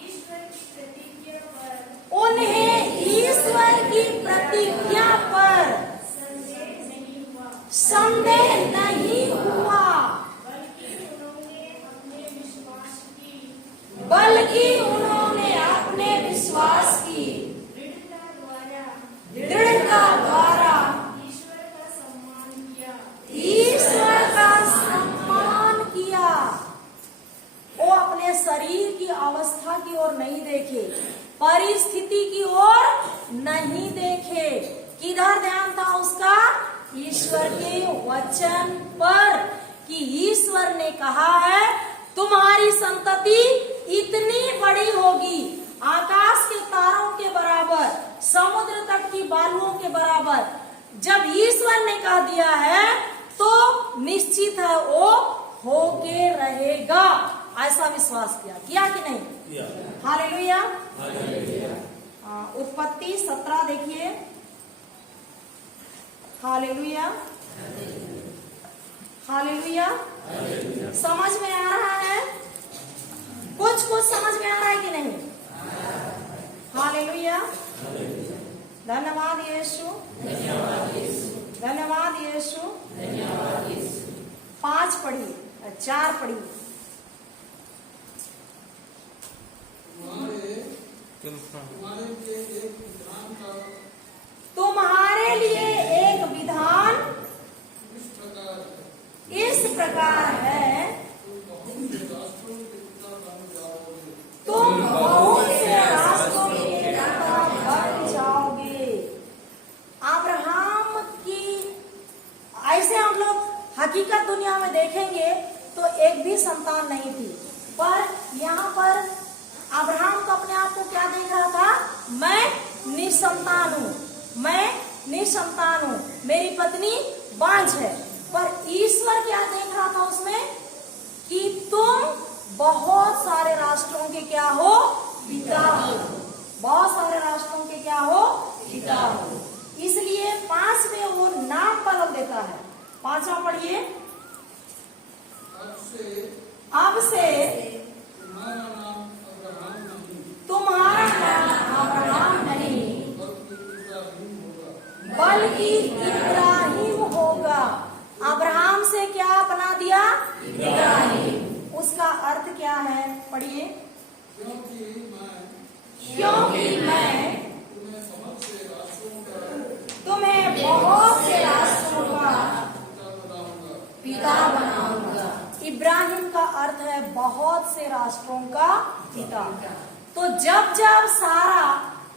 ईश्वर की प्रतिज्ञा पर उन्हें ईश्वर की प्रतिज्ञा पर संदेह नहीं हुआ, संदेह नहीं हुआ, बल्कि उन्होंने अपने विश्वास की बल्कि उन्होंने अपने विश्वास की दृढ़ता द्वारा ईश्वर का सम्मान किया। ईश्वर का सम्मान किया। वो अपने शरीर की अवस्था की ओर नहीं देखे, परिस्थिति की ओर नहीं देखे। किधर ध्यान था उसका? ईश्वर के वचन पर, कि ईश्वर ने कहा है तुम्हारी संतति इतनी बड़ी होगी, आकाश के तारों के बराबर, समुद्र तट की बालुओं के बराबर। जब ईश्वर ने कह दिया है तो निश्चित है वो होके रहेगा। ऐसा विश्वास किया कि नहीं? हालेलुया। उत्पत्ति 17 देखिए। Hallelujah, hallelujah. समझ में आ रहा है? कुछ समझ में आ रहा है कि नहीं? हालेलुया। धन्यवाद यीशु, धन्यवाद यीशु। 5 पढ़ी, 4 पढ़ी। तुम्हारे लिए एक विधान इस प्रकार है, तुम बहुत से राष्ट्रों के पिता बन जाओगे। अब्राहम की ऐसे हम लोग हकीकत दुनिया में देखेंगे तो एक भी संतान नहीं थी, पर यहाँ पर अब्राहम तो अपने आप को क्या देख रहा था? मैं निसंतान हूँ, मैं निसंतान हूँ, मेरी पत्नी बांझ है। पर ईश्वर क्या देख रहा था उसमें? कि तुम बहुत सारे राष्ट्रों के क्या हो? पिता हो। बहुत सारे राष्ट्रों के क्या हो? पिता हो। इसलिए 5 में वो नाम बदल देता है। 5वां पढ़िए। अब से तुम्हारा नाम अब्राहम नहीं बल्कि इब्राहिम होगा। अब्राहम से क्या बना दिया? इब्राहिम। उसका अर्थ क्या है? पढ़िए। क्योंकि मैं तुम्हें बहुत से राष्ट्रों का पिता बनाऊंगा। इब्राहिम का अर्थ है बहुत से राष्ट्रों का पिता। तो जब जब सारा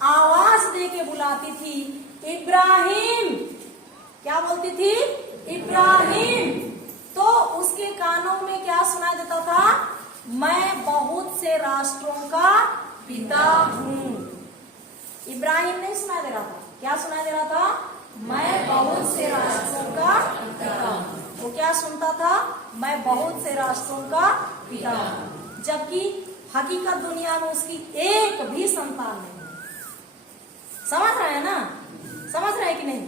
आवाज दे के बुलाती थी इब्राहिम, क्या बोलती थी? इब्राहिम, तो उसके कानों में क्या सुनाई देता था? मैं बहुत से राष्ट्रों का पिता हूँ। इब्राहिम नहीं सुनाई दे रहा था, क्या सुनाई दे रहा था? मैं बहुत से राष्ट्रों का पिता हूँ। वो क्या सुनता था? मैं बहुत से राष्ट्रों का पिता हूँ, जबकि हकीकत दुनिया में उसकी एक भी संतान नहीं। समझ रहे हैं ना? समझ रहे हैं कि नहीं?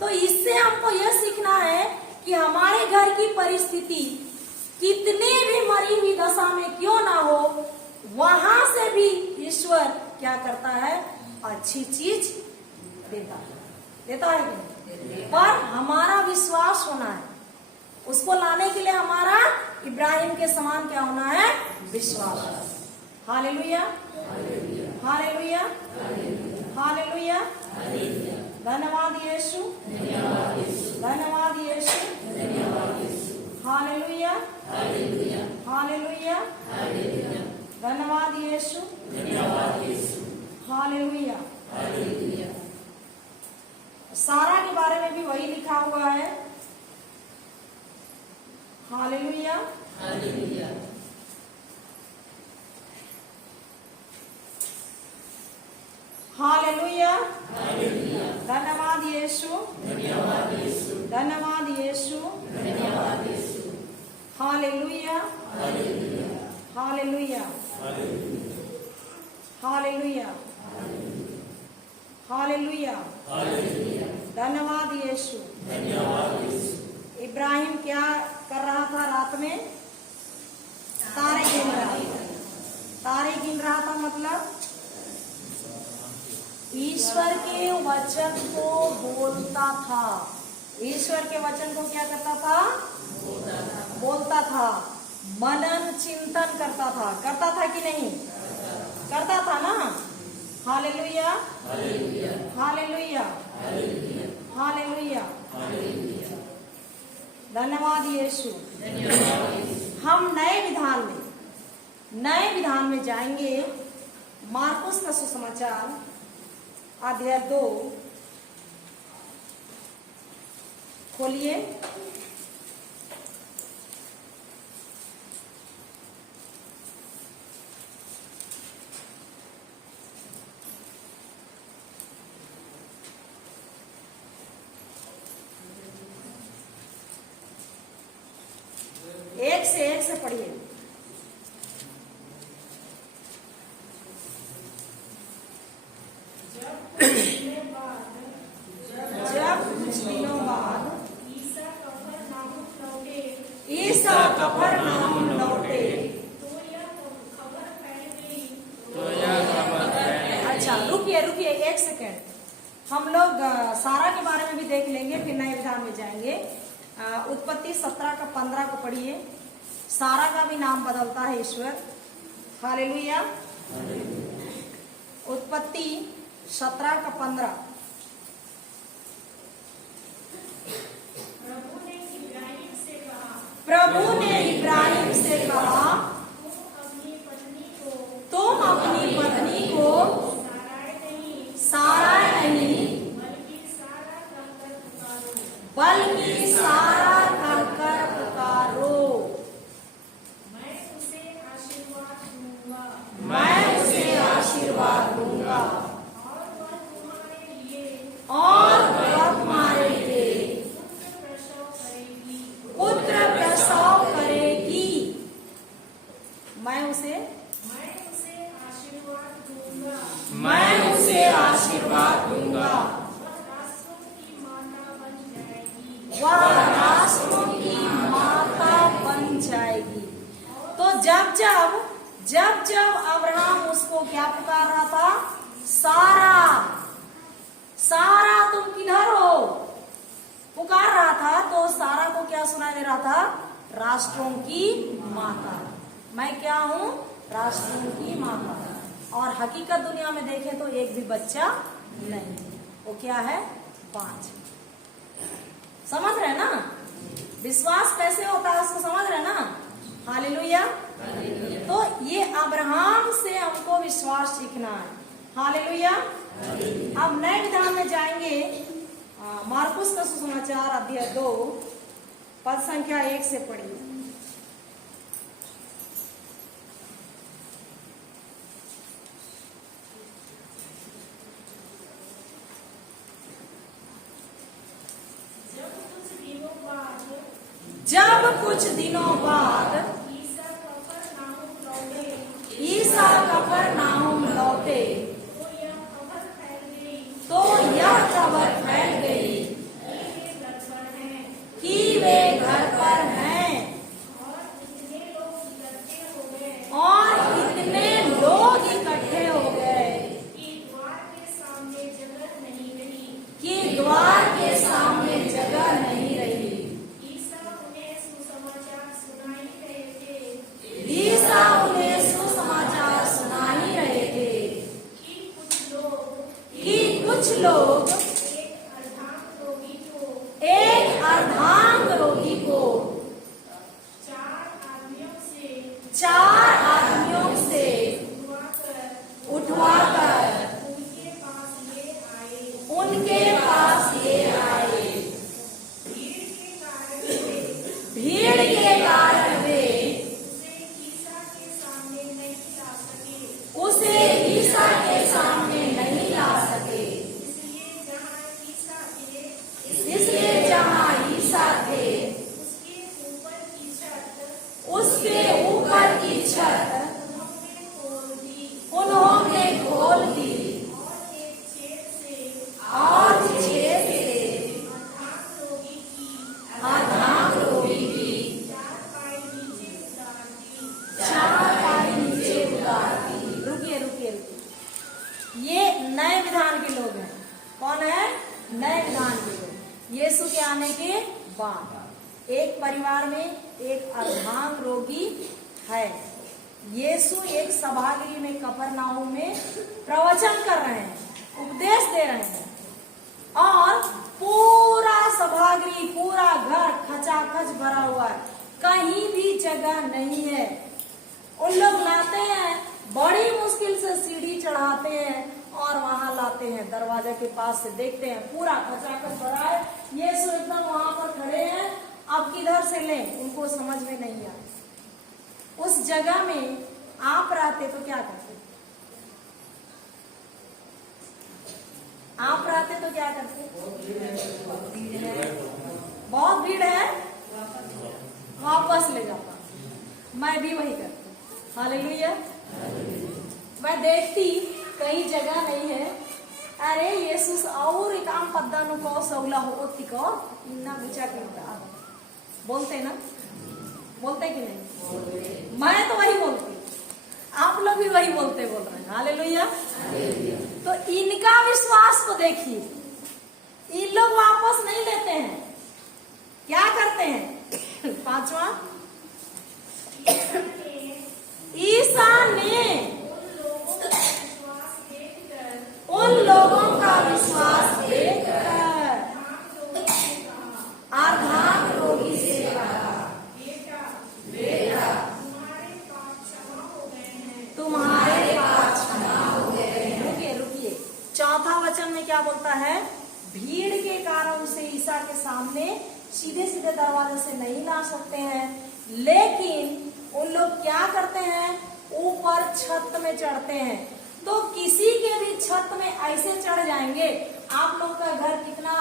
तो इससे हमको यह सीखना है कि हमारे घर की परिस्थिति कितनी भी मरी हुई दशा में क्यों ना हो, वहां से भी ईश्वर क्या करता है? अच्छी चीज देता है। देता है कि नहीं? पर हमारा विश्वास होना है। उसको लाने के लिए हमारा इब्राहिम के समान क्या होना है? विश्वास। Hallelujah, hallelujah, hallelujah. धन्यवाद यीशु, धन्यवाद यीशु। हालेलुया, हालेलुया, धन्यवाद यीशु, हालेलुया। सारा के बारे में भी वही लिखा हुआ है। हालेलुया। हालेलुया। धन्यवाद यीशु। धन्यवाद यीशु। हालेलुया। हालेलुया। हालेलुया। हालेलुया। धन्यवाद यीशु। इब्राहिम क्या कर रहा था रात में? तारे गिन रहा था। तारे गिन रहा था मतलब ईश्वर के वचन को बोलता था। ईश्वर के वचन को क्या करता था? बोलता था। मनन चिंतन करता था। करता था कि नहीं? करता था ना। हालेलुया। हालेलुया। हालेलुया। धन्यवाद यीशु। हम नए विधान में जाएंगे। मार्कुस का सुसमाचार अध्याय 2 खोलिए। एक से पढ़िए। जब कुछ दिनों बाद ईसा कफरनहूम लौटे। अच्छा रुकिए एक सेकेंड। हम लोग सारा के बारे में भी देख लेंगे, फिर नए विधान में जाएंगे। उत्पत्ति 17 का 15 को पढ़िए। सारा का भी नाम बदलता है ईश्वर। हालेलुया। उत्पत्ति 17 का 15। प्रभु ने इब्राहिम से कहा तुम अपनी पत्नी को साराय नहीं बल्कि सारा कहकर पुकारो। मैं उसे आशीर्वाद दूंगा और वह तुम्हारे लिए पुत्र प्रसव करेगी। मैं उसे आशीर्वाद दूंगा। वह राष्ट्रों की माता बन जाएगी। तो जब अब्राहम उसको क्या पुकार रहा था? सारा तुम किधर हो पुकार रहा था। तो सारा को क्या सुनाई दे रहा था? राष्ट्रों की माता। मैं क्या हूँ? राष्ट्रों की माता। और हकीकत दुनिया में देखें तो एक भी बच्चा नहीं। वो क्या है? 5। समझ रहे ना? विश्वास कैसे होता है उसको समझ रहे ना? हालेलुया। तो ये अब्राहम से हमको विश्वास सीखना है। हालेलुया। अब नए विधान में जाएंगे। मार्कुस का सुसमाचार अध्याय 2 पद संख्या 1 से पढ़िए। जब कुछ दिनों बाद ईसा कफरनहूम लौटे तो यह खबर फैल गई कि वे घर पर हैं। और इतने लोग इकट्ठे हो गए कि द्वार के सामने जगह नहीं रही। ईसा उन्हें सुसमाचार सुना ही रहे थे कि कुछ लोग एक अर्धांग रोगी को 4 आदमियों से उठवाकर उनके पास ले आए। भीड़ के कारण नए विधान के लोग हैं। कौन है? नए विधान के लोग। यीशु के आने के बाद एक परिवार में एक अर्धांग रोगी है। यीशु एक सभागृह में कफरनाहूम में प्रवचन कर रहे हैं, उपदेश दे रहे हैं, और पूरा सभागृह, पूरा घर खचाखच भरा हुआ है, कहीं भी जगह नहीं है। उन लोग लाते हैं, बड़ी मुश्किल से सीढ़ी चढ़ाते हैं और वहां लाते हैं, दरवाजे के पास से देखते हैं पूरा खचाखच भरा है। यीशु एकदम वहां पर खड़े हैं, अब किधर से लें, उनको समझ में नहीं आया। उस जगह में आप रहते तो क्या करते? आप रहते तो क्या करते? बहुत भीड़ है, वापस ले जाता। मैं भी वही करती। हालेलुया। मैं देखती कहीं जगह नहीं है, अरे यीशुस और काम पद्दानु को सौला हो तिको इन्ना बिचा के बोलते ना, बोलते कि नहीं? मैं तो वही बोलती, आप लोग भी वही बोल रहे हैं। हालेलुया। तो इनका विश्वास को देखिए, इन लोग वापस नहीं लेते हैं, क्या करते हैं? पांचवा, ईसा ने उन लोगों का विश्वास देखकर अर्धांग रोगी से कहा, बेटा तुम्हारे पाप क्षमा हो गए हैं। रुकिए, चौथा वचन में क्या बोलता है? भीड़ के कारण उसे ईसा के सामने सीधे सीधे दरवाजे से नहीं ला सकते हैं, लेकिन उन लोग क्या करते हैं? ऊपर छत में चढ़ते हैं। तो किसी के भी छत में ऐसे चढ़ जाएंगे, आप लोग का घर कितना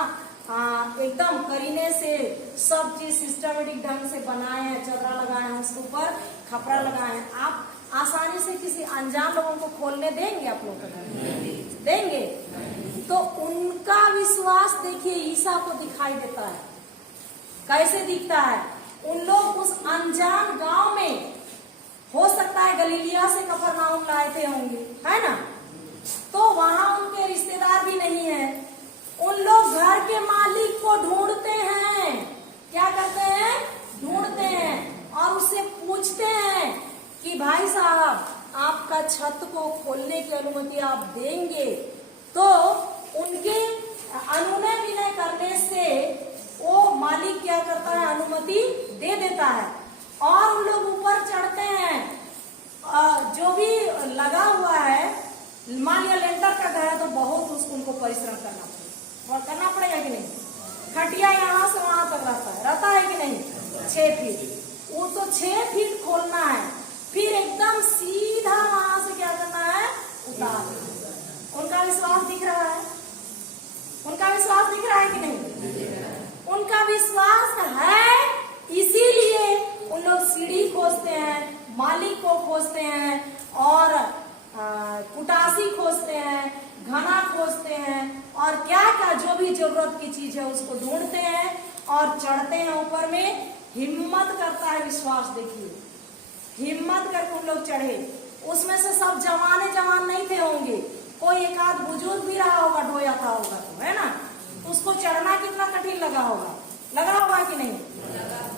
एकदम करीने से सब चीज सिस्टमेटिक ढंग से बनाए हैं, चदरा लगाए हैं, उसके ऊपर खपरा लगाए हैं, आप आसानी से किसी अनजान लोगों को खोलने देंगे? आप लोग का घर देंगे? तो उनका विश्वास देखिए ईसा को दिखाई देता है। कैसे दिखता है? उन लोग उस अनजान गांव में, हो सकता है गलीलिया से कफरनाहूम लाए थे होंगे, है ना? तो वहां उनके रिश्तेदार भी नहीं है। उन लोग घर के मालिक को ढूंढते हैं। क्या करते हैं? ढूंढते हैं और उससे पूछते हैं कि भाई साहब, आपका छत को खोलने की अनुमति आप देंगे? तो उनके अनुनय विनय करने से वो मालिक क्या करता है? अनुमति दे देता है और उन लोग ऊपर चढ़ते हैं। जो भी लगा हुआ है, मान लिया लेंटर का घर है तो बहुत उनको परिश्रम करना पड़ेगा कि नहीं? खटिया यहाँ से वहां तक रहता है कि नहीं? 6 फीट, वो तो 6 फीट खोलना है, फिर एकदम सीधा वहां से क्या करना है? उतार। उनका विश्वास दिख रहा है? उनका विश्वास दिख रहा है कि नहीं? उनका विश्वास है, इसीलिए उन लोग सीढ़ी खोजते हैं, मालिक को खोजते हैं, और कुटासी खोजते हैं, घना खोजते हैं, और क्या क्या जो भी जरूरत की चीज है उसको ढूंढते हैं और चढ़ते हैं ऊपर में। हिम्मत करता है विश्वास, देखिए हिम्मत करके उन लोग चढ़े। उसमें से सब जवान नहीं थे होंगे, कोई एक आध बुजुर्ग भी रहा होगा, ढोया था होगा, तो है ना? तो उसको चढ़ना कितना कठिन लगा होगा कि नहीं?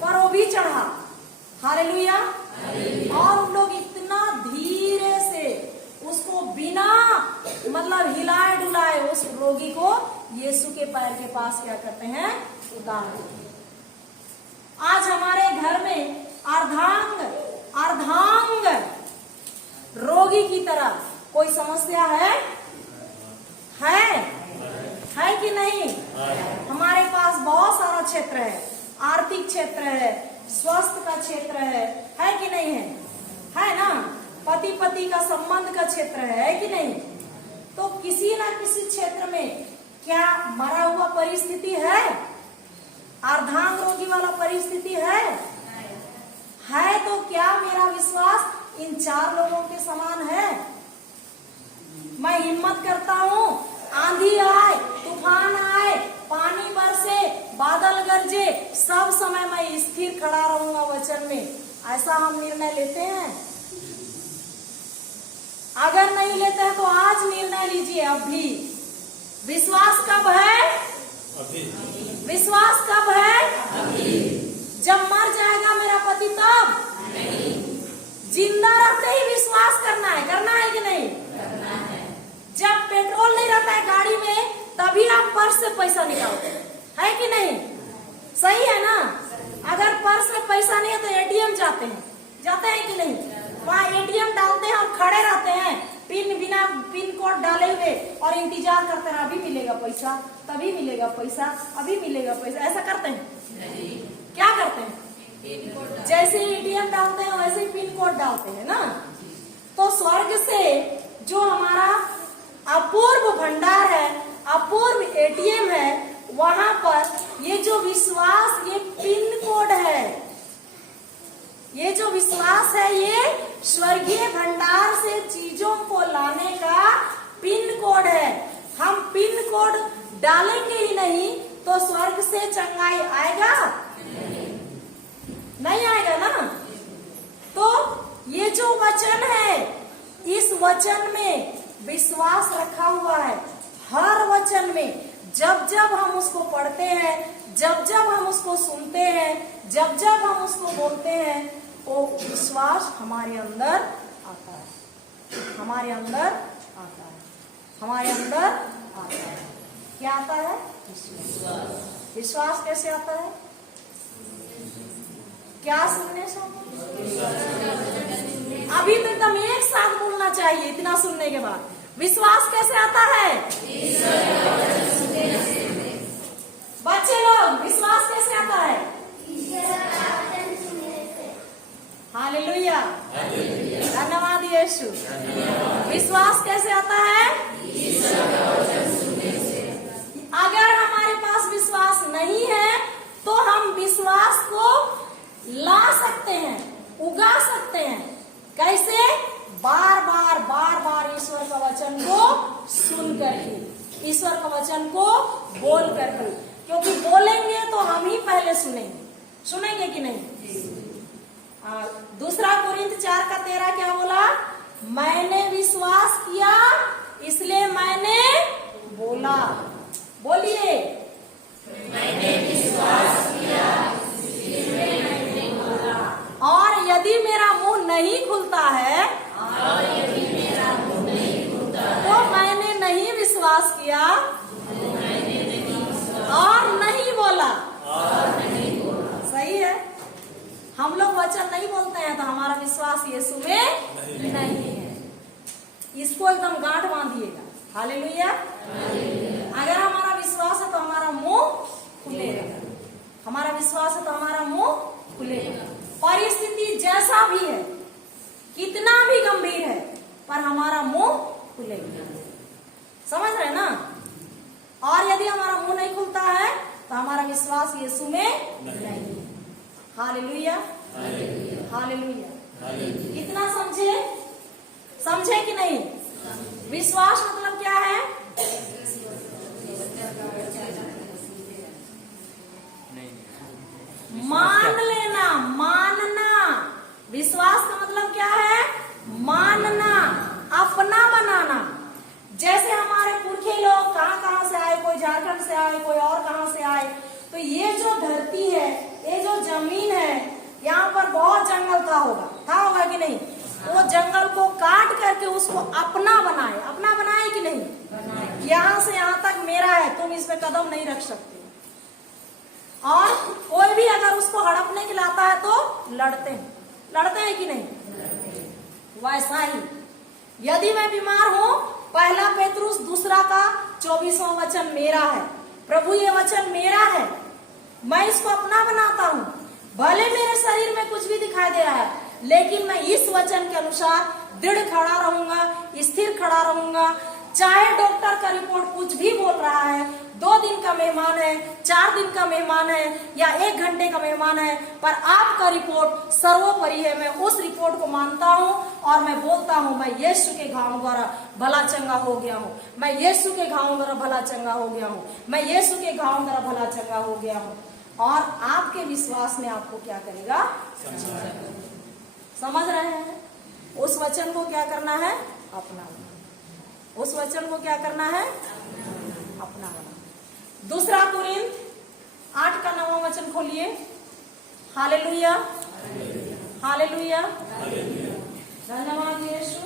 पर वो भी चढ़ा। हालेलुया। और उन लोग इतना धीरे से उसको बिना मतलब हिलाए डुलाए उस रोगी को यीशु के पैर के पास क्या करते हैं? उतार देते हैं। आज हमारे घर में अर्धांग रोगी की तरह कोई समस्या है कि नहीं? हमारे पास बहुत सारा क्षेत्र है, आर्थिक क्षेत्र है, स्वास्थ्य का क्षेत्र है कि नहीं है ना? पति का संबंध का क्षेत्र है कि नहीं? तो किसी ना किसी क्षेत्र में क्या मरा हुआ परिस्थिति है? अर्धांग रोगी वाला परिस्थिति है तो क्या मेरा विश्वास इन 4 लोगों के समान है? मैं हिम्मत करता हूँ, आंधी आए, तूफान आए, पानी बरसे, बादल गरजे, सब समय मैं स्थिर खड़ा रहूंगा वचन में। ऐसा हम निर्णय लेते हैं? अगर नहीं लेते हैं तो आज निर्णय लीजिए, सोचिए अभी। विश्वास कब है? विश्वास कब है? जब मर जाएगा मेरा पति तब? जिंदा रहते ही विश्वास करना है कि नहीं? जब पेट्रोल नहीं रहता है गाड़ी में तभी आप पर्स से पैसा निकालते है कि नहीं? सही है ना? अगर पर्स में पैसा नहीं है तो एटीएम जाते हैं कि नहीं? वहाँ एटीएम डालते हैं और खड़े रहते हैं बिना पिन कोड डाले हुए और इंतजार करते हैं, अभी मिलेगा पैसा, तभी मिलेगा पैसा, अभी मिलेगा पैसा, ऐसा करते हैं? क्या करते हैं? जैसे एटीएम डालते हैं वैसे ही पिन कोड डालते हैं ना। तो स्वर्ग से जो हमारा अपूर्व भंडार है, अपूर्व एटीएम है, वहां पर ये जो विश्वास, ये पिन कोड है। ये जो विश्वास है ये स्वर्गीय भंडार से चीजों को लाने का पिन कोड है। हम पिन कोड डालेंगे ही नहीं तो स्वर्ग से चंगाई आएगा? नहीं आएगा ना। तो ये जो वचन है, इस वचन में विश्वास रखा हुआ है। हर वचन में जब जब हम उसको पढ़ते हैं, जब जब हम उसको सुनते हैं, जब जब हम उसको बोलते हैं, वो विश्वास हमारे अंदर आता है, हमारे अंदर आता है, हमारे अंदर आता है। क्या आता है? विश्वास कैसे आता है? क्या सुनने से? अभी तो एकदम एक साथ बोलना चाहिए इतना सुनने के बाद। विश्वास कैसे आता है? बच्चे लोग, विश्वास कैसे आता है? हालेलुया, धन्यवाद यीशु। विश्वास कैसे आता है? अगर हमारे पास विश्वास नहीं है तो हम विश्वास को ला सकते हैं, उगा सकते हैं। कैसे? बार बार ईश्वर का वचन को सुन करके, ईश्वर का वचन को बोल करके। क्योंकि बोलेंगे तो हम ही पहले सुनेंगे कि नहीं? दूसरा कोरिन्थ 4:13 क्या बोला? मैंने विश्वास किया इसलिए मैंने बोला। बोलिए, मैंने विश्वास किया इसलिए मैंने बोला। और यदि मेरा मुंह नहीं खुलता है और यदि मेरा मुंह नहीं खुलता है तो मैंने नहीं विश्वास किया और नहीं बोला। सही है। हम लोग वचन नहीं बोलते हैं तो हमारा विश्वास यीशु में नहीं है। इसको एकदम गांठ बांधिएगा। हालेलुया। अगर हमारा विश्वास है तो हमारा मुंह खुलेगा, हमारा विश्वास है तो हमारा मुंह खुलेगा। परिस्थिति जैसा भी है, कितना भी गंभीर है, पर हमारा मुंह खुलेगा। समझ रहे ना? और यदि हमारा मुंह नहीं खुलता है तो हमारा विश्वास यीशु में नहीं है। Hallelujah, hallelujah. कितना समझे कि नहीं? विश्वास मतलब क्या है? मान लेना, मानना। विश्वास का मतलब क्या है? मानना, अपना बनाना। जैसे हमारे पुरखे लोग कहाँ से आए, कोई झारखंड से आए, कोई और कहाँ से आए। तो ये जो धरती है, ये जो जमीन है, यहाँ पर बहुत जंगल था होगा कि नहीं? वो जंगल को काट करके उसको अपना बनाए कि नहीं? यहाँ से यहाँ तक मेरा है, तुम इस पे कदम नहीं रख सकते। और कोई भी अगर उसको हड़पने के लिए आता है तो लड़ते हैं कि नहीं? वैसा ही यदि मैं बीमार हूँ, 1 पेतरुस 2:24 वचन मेरा है। प्रभु ये वचन मेरा है, मैं इसको अपना बनाता हूँ। भले मेरे शरीर में कुछ भी दिखाई दे रहा है, लेकिन मैं इस वचन के अनुसार दृढ़ खड़ा रहूंगा, स्थिर खड़ा रहूंगा। चाहे डॉक्टर का रिपोर्ट कुछ भी बोल रहा है, 2 दिन का मेहमान है, 4 दिन का मेहमान है या 1 घंटे का मेहमान है, पर आपका रिपोर्ट सर्वोपरि है। मैं उस रिपोर्ट को मानता हूँ और मैं बोलता हूँ, मैं यीशु के घाव द्वारा भला चंगा हो गया हूँ, मैं यीशु के घाव द्वारा भला चंगा हो गया हूँ, मैं यीशु के घाव द्वारा भला चंगा हो गया हूँ। और आपके विश्वास ने आपको क्या करेगा? समझ रहे हैं? उस वचन को क्या करना है? अपना। उस वचन को क्या करना है? अपना बना। दूसरा कुरिन्थ 8 का 9वां वचन खोलिए। हालेलुया, हालेलुया, धन्यवाद यीशु,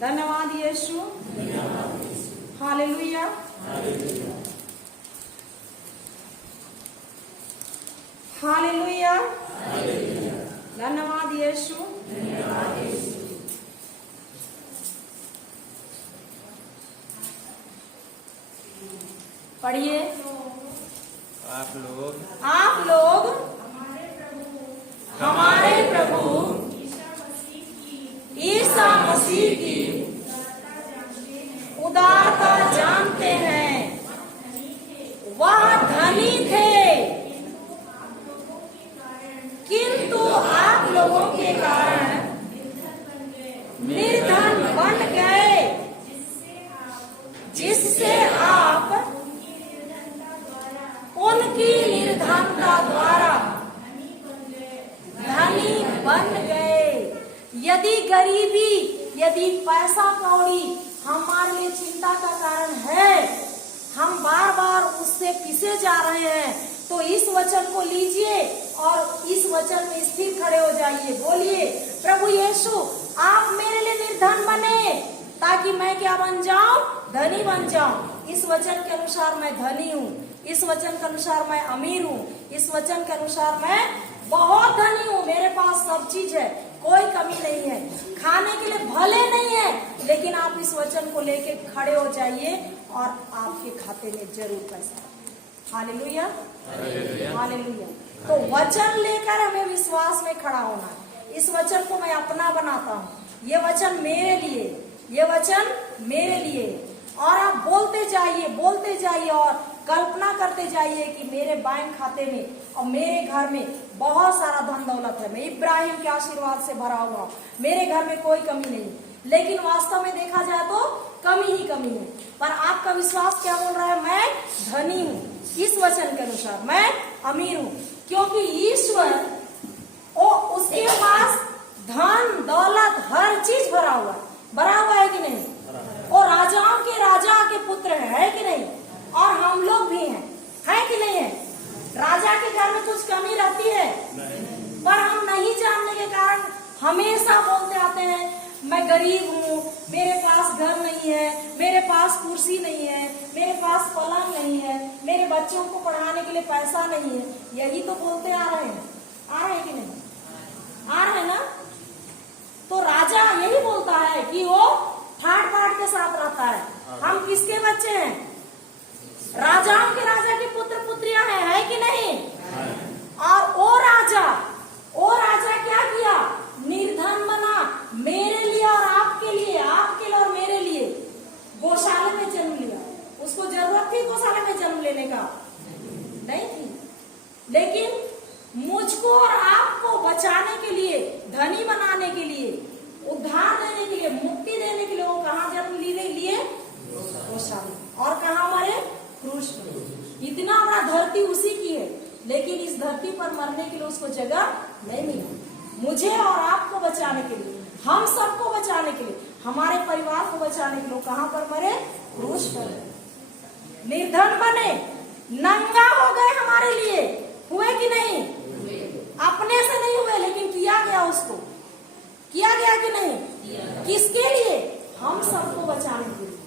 धन्यवाद यीशु, हालेलुया। हालेलुया, धन्यवाद यीशु। पढ़िए। आप लोग हमारे प्रभु ईसा मसीह की उदारता जानते हैं। वह धनी थे, किंतु आप लोगों के कारण निर्धन बन गए, जिससे आप उनकी निर्धनता द्वारा धनी बन गए। यदि गरीबी, यदि पैसा कौड़ी हमारे लिए चिंता का कारण है, हम बार बार उससे पिसे जा रहे हैं, तो इस वचन को लीजिए और इस वचन में स्थिर खड़े हो जाइए। बोलिए, प्रभु यीशु आप मेरे लिए निर्धन बने ताकि मैं क्या बन जाऊं? धनी बन जाऊं। इस वचन के अनुसार मैं धनी हूँ, इस वचन के अनुसार मैं अमीर हूँ, इस वचन के अनुसार मैं बहुत धनी हूँ। मेरे पास सब चीज है, कोई कमी नहीं है, खाने के लिए भले नहीं है, लेकिन आप इस वचन को लेके खड़े हो जाइए और आपके खाते में जरूर पैसा है। Hallelujah, hallelujah. तो वचन लेकर हमें विश्वास में खड़ा होना है। इस वचन को मैं अपना बनाता हूँ। ये वचन मेरे लिए, ये वचन मेरे लिए। और आप बोलते जाइए और कल्पना करते जाइए कि मेरे बैंक खाते में और मेरे घर में बहुत सारा धन दौलत है, मैं इब्राहिम के आशीर्वाद से भरा हुआ हूँ, मेरे घर में कोई कमी नहीं। लेकिन वास्तव में देखा जाए तो कमी ही कमी है। पर आपका विश्वास क्या बोल रहा है? मैं धनी हूँ, इस वचन के अनुसार मैं अमीर हूँ, क्योंकि ईश्वर उसके पास धन दौलत हर चीज भरा हुआ है कि नहीं? और राजाओं के राजा के पुत्र है कि नहीं? और हम लोग भी हैं, है कि नहीं है? राजा के घर में कुछ कमी रहती है, पर हम नहीं जानने के कारण हमेशा बोलते आते हैं मैं गरीब हूँ, मेरे पास घर नहीं है, मेरे पास कुर्सी नहीं है, मेरे पास पलंग नहीं है, मेरे बच्चों को पढ़ाने के लिए पैसा नहीं है। यही तो बोलते आ रहे हैं कि नहीं? आ रहे हैं ना? तो राजा यही बोलता है कि वो ठाट बाट के साथ रहता है। हम किसके बच्चे हैं? राजाओं के राजा के पुत्र पुत्रियां हैं, है कि नहीं? और वो राजा क्या किया? निर्धन बना, मेरे लिए और आपके लिए और मेरे लिए गौशाले में जन्म लिया। उसको जरूरत थी गौशाले में जन्म लेने का? नहीं थी, लेकिन मुझको और आपको बचाने के लिए, धनी बनाने के लिए, उद्धार देने के लिए, मुक्ति देने के लिए वो कहाँ जन्म लिए? गौशाला। और कहाँ मरे? क्रूस पर। इतना बड़ा धरती उसी की है, लेकिन इस धरती पर मरने के लिए उसको जगह नहीं मिला। मुझे और आपको बचाने के लिए, हम सबको बचाने के लिए, हमारे परिवार को बचाने के लिए कहाँ पर मरे? क्रूस पर। निर्धन बने, नंगा हो गए हमारे लिए, हुए कि नहीं? अपने से नहीं हुए, लेकिन किया गया, उसको किया गया कि नहीं? किसके लिए? हम सबको बचाने के लिए।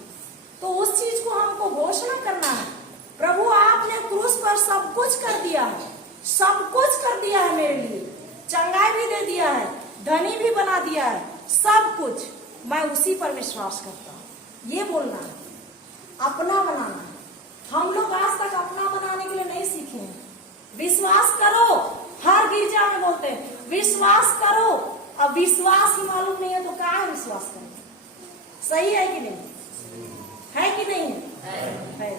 तो उस चीज को हमको घोषणा करना है, प्रभु आपने क्रूस पर सब कुछ कर दिया है, सब कुछ कर दिया है मेरे लिए, चंगाई भी दे दिया है, धनी भी बना दिया है, सब कुछ। मैं उसी पर विश्वास करता हूँ। ये बोलना है, अपना बनाना है। हम लोग आज तक अपना बनाने के लिए नहीं सीखे हैं। विश्वास करो, हर गिरजा में बोलते हैं विश्वास करो। अब विश्वास ही मालूम नहीं है तो क्या है विश्वास करना? सही है कि नहीं? है कि नहीं? है।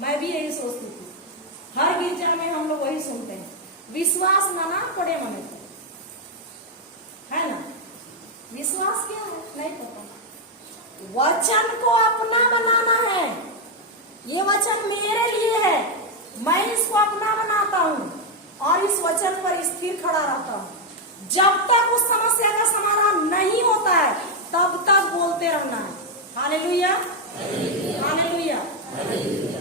मैं भी यही सोचती थी, हर गिरजा में हम लोग वही सुनते हैं, विश्वास माना पड़े मने, है ना? विश्वास क्या है नहीं पता। वचन को अपना बनाना है। ये वचन मेरे लिए है, मैं इसको अपना बनाता हूँ और इस वचन पर स्थिर खड़ा रहता हूँ। जब तक उस समस्या का समाधान नहीं होता है तब तक बोलते रहना है, हालेलुया, हालेलुया।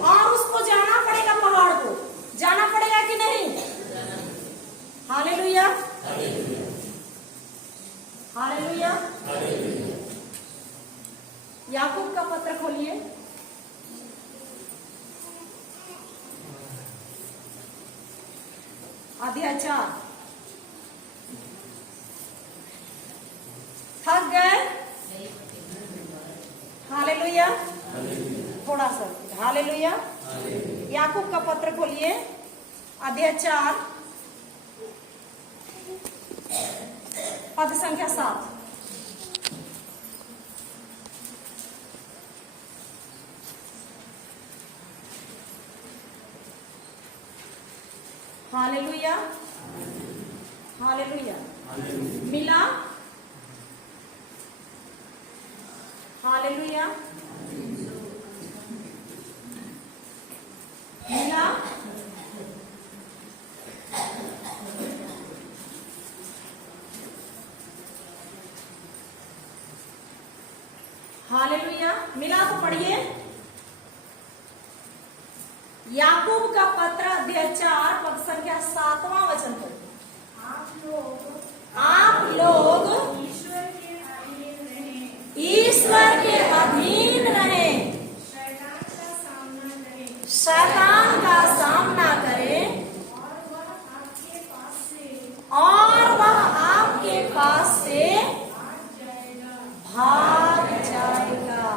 और उसको जाना पड़ेगा, पहाड़ को जाना पड़ेगा कि नहीं? Hallelujah, hallelujah. याकूब का पत्र खोलिए। अध्याय 4। थक गए? हालेलुया, थोड़ा सा हालेलुया। याकूब का पत्र खोलिए, अध्याय 4 पद संख्या 7। Hallelujah, hallelujah. मिला? हालेलुया, मिला? हालेलुया, मिला तो पढ़िए। याकूब का पत्र अध्याय 4 पद संख्या 7वां वचन पढ़िए। आप लोग ईश्वर के अधीन रहें, शैतान का सामना करें और वह आपके पास से भाग जाएगा।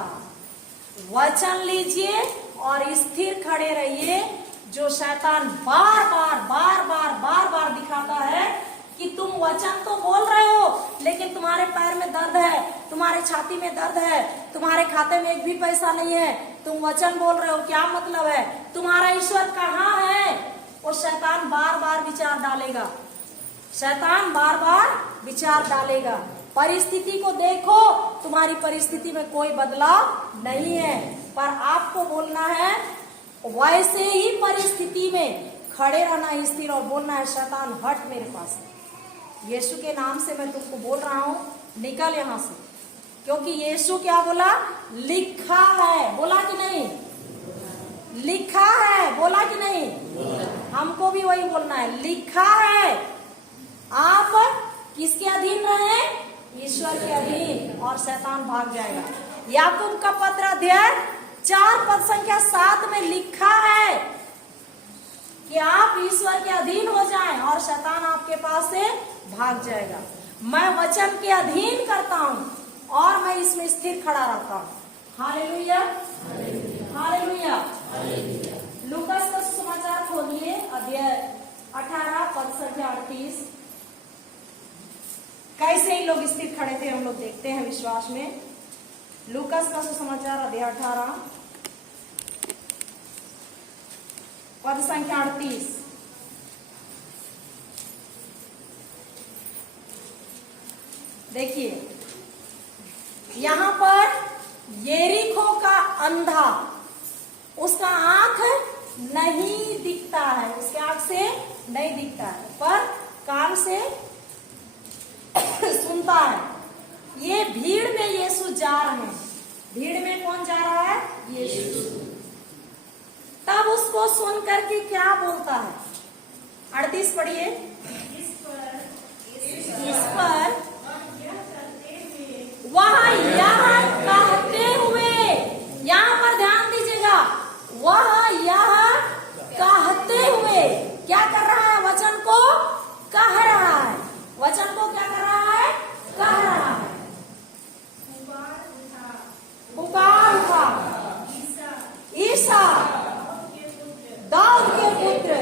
वचन लीजिए और स्थिर खड़े रहिए। जो शैतान बार बार दिखाता है कि तुम वचन तो बोल रहे हो लेकिन तुम्हारे पैर में दर्द है, तुम्हारे छाती में दर्द है, तुम्हारे खाते में एक भी पैसा नहीं है, तुम वचन बोल रहे हो, क्या मतलब है? तुम्हारा ईश्वर कहाँ है? वो शैतान बार बार विचार डालेगा, शैतान बार बार विचार डालेगा। परिस्थिति को देखो, तुम्हारी परिस्थिति में कोई बदलाव नहीं है, पर आपको बोलना है वैसे ही परिस्थिति में खड़े रहना, स्थिर, और बोलना है शैतान हट मेरे पास से। यीशु के नाम से मैं तुमको बोल रहा हूं, निकल यहां से, क्योंकि यीशु क्या बोला? लिखा है। बोला कि नहीं? लिखा है। बोला कि नहीं? हमको भी वही बोलना है, लिखा है। आप किसके अधीन रहे? ईश्वर के अधीन, और शैतान भाग जाएगा। याकूब का पत्र अध्याय 4 पद संख्या 7 में लिखा है कि आप ईश्वर के अधीन हो जाएं और शैतान आपके पास से भाग जाएगा। मैं वचन के अधीन करता हूं और मैं इसमें स्थिर खड़ा रहता हूं। Hallelujah, hallelujah. लूकास का सुसमाचार खोलिए, अध्याय 18 पद संख्या 38। कैसे ही लोग स्थिर खड़े थे हम लोग देखते हैं विश्वास में। लूकास का सुसमाचार अध्याय 18 पद संख्या 38। देखिए, यहां पर यरीहो का अंधा, उसका आंख नहीं दिखता है, उसके आंख से नहीं दिखता है, पर कान से सुनता है। ये भीड़ में यीशु जा रहे हैं। भीड़ में कौन जा रहा है? यीशु। तब उसको सुन करके क्या बोलता है? 38 पढ़िए। इस पर वह यह कहते हुए, यहाँ पर ध्यान दीजिएगा, वह यह कहते हुए क्या कर रहा है? वचन को कह रहा है। वचन को क्या कर रहा है? कह रहा है। पुकार उठा, ईसा दाऊद के पुत्र,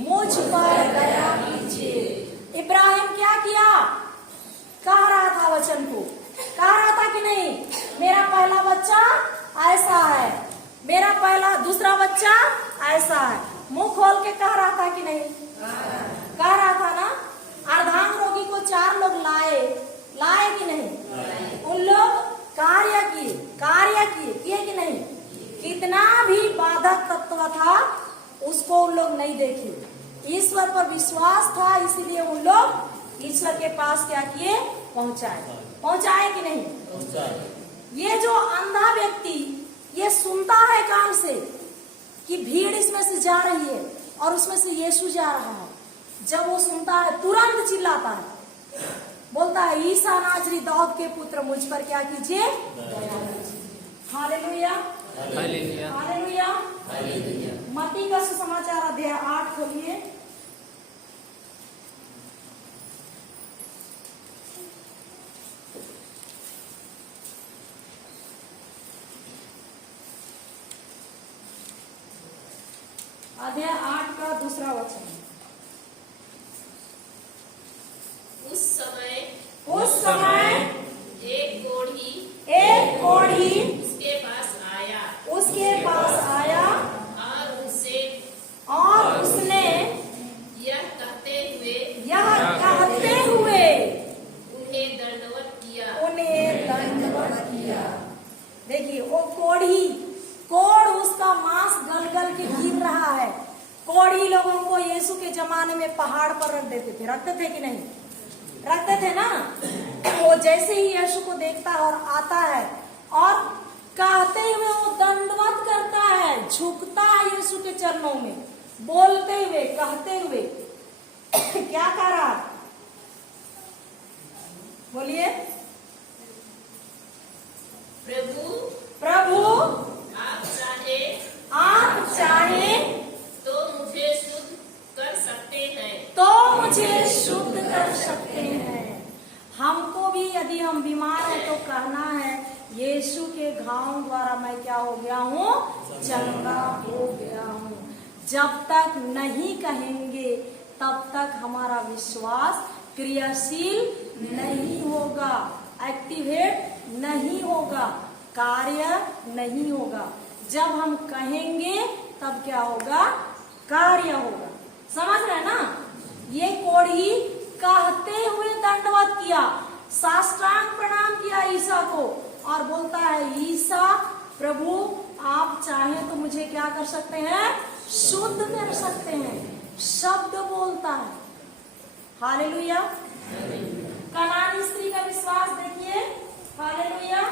मुझ पर दया कीजिए। इब्राहिम क्या किया? कह रहा था, वचन को कह रहा था कि नहीं? मेरा पहला बच्चा ऐसा है, मेरा पहला दूसरा बच्चा ऐसा है। मुंह खोल के कह रहा था कि नहीं? कह रहा था ना। अर्धांग रोगी को 4 लोग लाए कि नहीं? उन लोग कार्य किए कि नहीं? कितना भी बाधक तत्व था उसको उन लोग नहीं देखे। ईश्वर पर विश्वास था, इसीलिए उन लोग ईश्वर के पास क्या किए? पहुंचाए। पहुंचाए कि नहीं? ये जो अंधा व्यक्ति ये सुनता है कान से कि भीड़ इसमें से जा रही है और उसमें से यीशु जा रहा है। जब वो सुनता है तुरंत चिल्लाता है, बोलता है ईसा नासरी दाऊद के पुत्र मुझ पर क्या कीजिए, दया कीजिए। Hallelujah, hallelujah, hallelujah, hallelujah. मत्ती का सुसमाचार अध्याय 8 खोलिए। अध्याय 8 का दूसरा वचन। उस उस समय एक कोढ़ी उसके पास आया और उसने यह कहते हुए उन्हें दंडवत किया। देखिए वो कोढ़ उसका मांस गल गल के गिर रहा है। कोढ़ी लोगों को यीशु के जमाने में पहाड़ पर रख देते थे, रखते थे कि नहीं? रखते थे ना। वो जैसे ही यीशु को देखता है और आता है और कहते हुए वो दंडवत करता है, झुकता है यीशु के चरणों में, बोलते हुए कहते हुए क्या कह रहा है? बोलिए। प्रभु आप चाहे तो मुझे शुद्ध कर सकते हैं। हमको भी यदि हम बीमार हैं तो कहना है यीशु के घाव द्वारा मैं क्या हो गया हूँ, चंगा हो गया हूँ। जब तक नहीं कहेंगे तब तक हमारा विश्वास क्रियाशील नहीं होगा, एक्टिवेट नहीं होगा, कार्य नहीं होगा। जब हम कहेंगे तब क्या होगा, कार्य होगा। समझ रहे ना? ये कोढ़ी कहते हुए दंडवत किया, साष्टांग प्रणाम किया ईसा को और बोलता है ईसा प्रभु आप चाहें तो मुझे क्या कर सकते हैं, शुद्ध कर सकते हैं। शब्द बोलता है। हालेलुया। कनानी स्त्री का विश्वास देखिए। हालेलुया।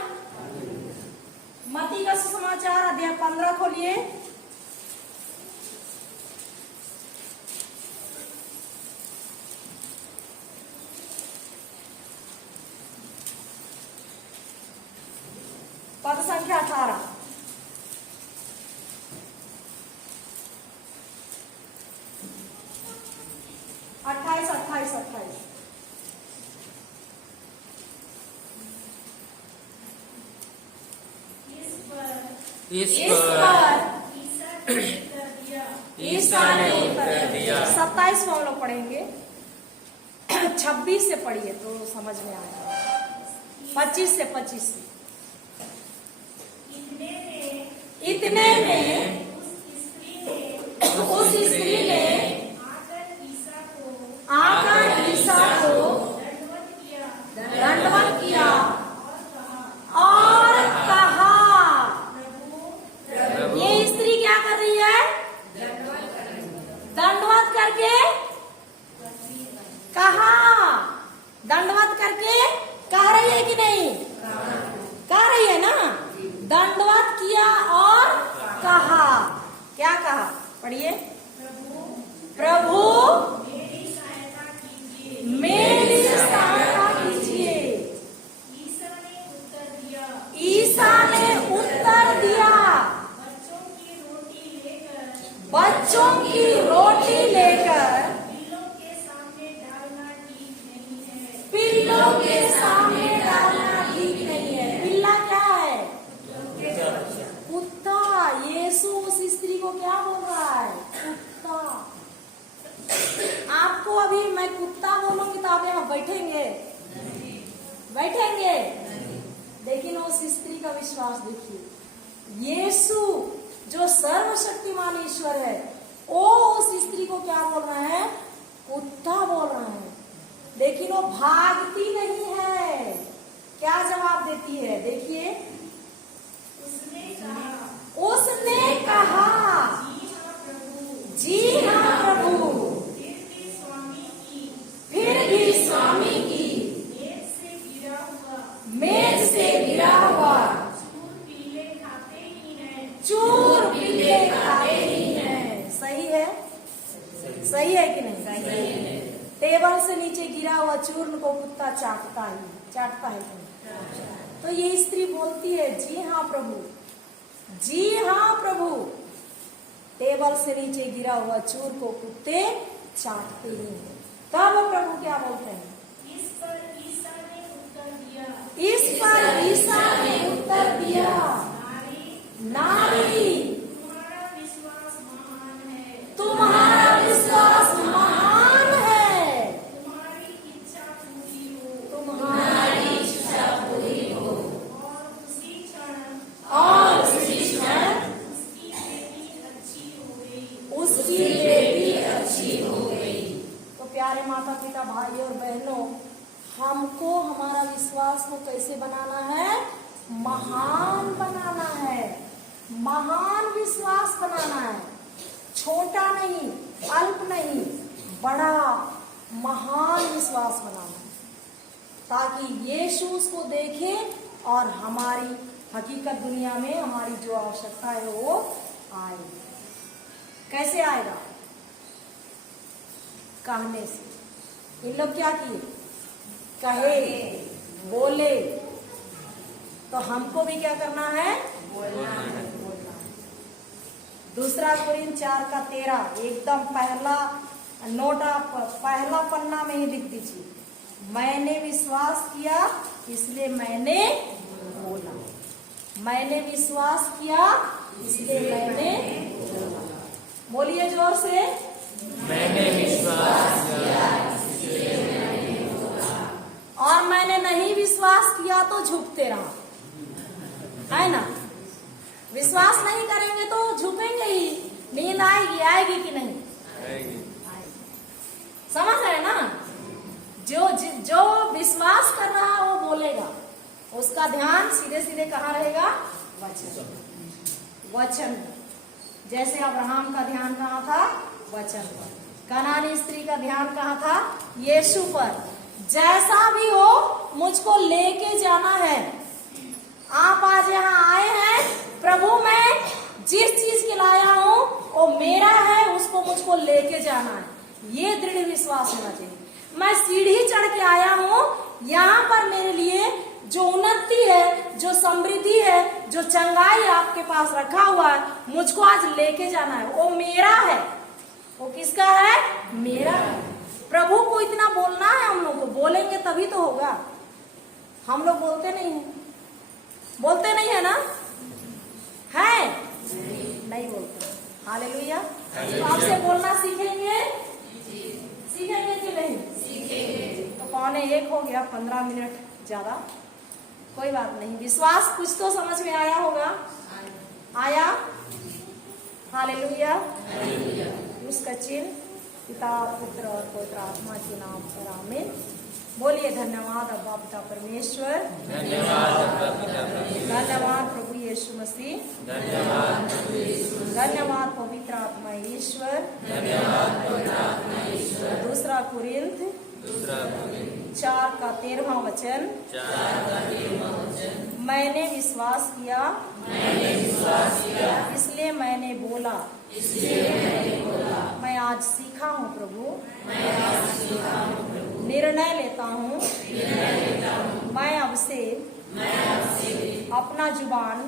मत्ती का सुसमाचार अध्याय 15 खोलिए। पद संख्या 18। 28। इस पर ईसा ने उत्तर दिया। 27 को हम लोग पढ़ेंगे। 26 से पढ़िए तो समझ में आएगा। 25 से इतने में उस स्त्री ने आकर ईसा को दंडवत किया और कहा। ये स्त्री क्या कर रही है? दंडवत करके कहा। दंडवत करके कह रही है कि नहीं? कह रही है ना? दंडवत किया और कहा। क्या कहा? पढ़िए। प्रभु मेरी सहायता कीजिए। ईसा ने उत्तर दिया बच्चों की रोटी लेकर पिल्लों के सामने डालना ठीक नहीं है। पिल्ला क्या है? कुत्ता। यीशु उस स्त्री को क्या बोल रहा है? कुत्ता। आपको अभी मैं कुत्ता बोलूंगी तो आप यहाँ बैठेंगे? बैठेंगे? लेकिन उस स्त्री का विश्वास देखिए। यीशु जो सर्वशक्तिमान ईश्वर है वो उस स्त्री को क्या बोल रहा है? कुत्ता बोल रहा है। लेकिन वो भागती नहीं है। क्या जवाब देती है? देखिए। उसने कहा जी हाँ प्रभु। फिर भी स्वामी की गिरा हुआ चूर्ण को कुत्ता चाटता है क्यों? तो ये स्त्री बोलती है, जी हाँ प्रभु, जी हाँ प्रभु, टेबल से नीचे गिरा हुआ चूर को कुत्ते चाटते हैं। तब प्रभु क्या बोलते हैं? इस पर ईसा ने उत्तर दिया, नारी तुम्हारा विश्वास महान है, तुम्हारा विश्वास महान है, तुम्हारी इच्छा पूरी हो। और उसी क्षण उसकी बेटी अच्छी हो गई। तो प्यारे माता पिता भाई और बहनों, हमको हमारा विश्वास को कैसे बनाना है? महान बनाना है, महान विश्वास बनाना है। छोटा नहीं, अल्प नहीं, बड़ा महान विश्वास बनाना है, ताकि यीशु उसको देखे और हमारी हकीकत दुनिया में हमारी जो आवश्यकता है वो आए। कैसे आएगा? कहने से। इन लोग क्या किए? कहे, बोले। तो हमको भी क्या करना है? बोलना है। दूसरा कोरिन्थ 4:13 एकदम पहला नोट आप पहला पन्ना में ही लिख दीजिए। मैंने विश्वास किया इसलिए मैंने बोला। मैंने विश्वास किया इसलिए मैंने बोला। बोलिए जोर से, मैंने विश्वास किया इसलिए मैंने बोला। और मैंने नहीं विश्वास किया तो झुकते रहा, है ना? विश्वास नहीं करेंगे तो झुकेंगे ही। नींद आएगी कि नहीं? आएगी। समझ रहे ना? जो विश्वास कर रहा है वो बोलेगा, उसका ध्यान सीधे सीधे कहाँ रहेगा? वचन। जैसे अब्राहम का ध्यान कहाँ था? वचन पर। कनानी स्त्री का ध्यान कहाँ था? यीशु पर। जैसा भी हो मुझको लेके जाना है। आप आज यहाँ आए हैं, प्रभु मैं जिस चीज के लाया हूँ वो मेरा है, उसको मुझको लेके जाना है। ये दृढ़ विश्वास होना चाहिए। मैं सीढ़ी चढ़ के आया हूँ, यहाँ पर मेरे लिए जो उन्नति है, जो समृद्धि है, जो चंगाई आपके पास रखा हुआ है, मुझको आज लेके जाना है। वो मेरा है। वो किसका है? मेरा है। प्रभु को इतना बोलना है हम लोग को। बोलेंगे तभी तो होगा। हम लोग बोलते नहीं है, बोलते नहीं है ना? है नहीं बोलते। हालेलुया। तो आपसे बोलना सीखेंगे? सीखेंगे कि नहीं? सीखेंगे। तो 12:45 हो गया, 15 मिनट ज्यादा, कोई बात नहीं। विश्वास कुछ तो समझ में आया होगा। आया? हालेलुया। उसका चिन्ह पिता, पुत्र और पवित्र आत्मा के नाम पर आमीन। बोलिए धन्यवाद अब्बा पिता परमेश्वर, धन्यवाद अब्बा पिता परमेश्वर, धन्यवाद प्रभु यीशु मसीह, धन्यवाद प्रभु यीशु मसीह, धन्यवाद पवित्र आत्मा ईश्वर, धन्यवाद पवित्र आत्मा ईश्वर। दूसरा कोरिन्थ 4:13 वचन, मैंने विश्वास किया इसलिए मैंने बोला। मैं आज सीखा हूँ प्रभु, निर्णय लेता हूँ, मैं अब से अपना जुबान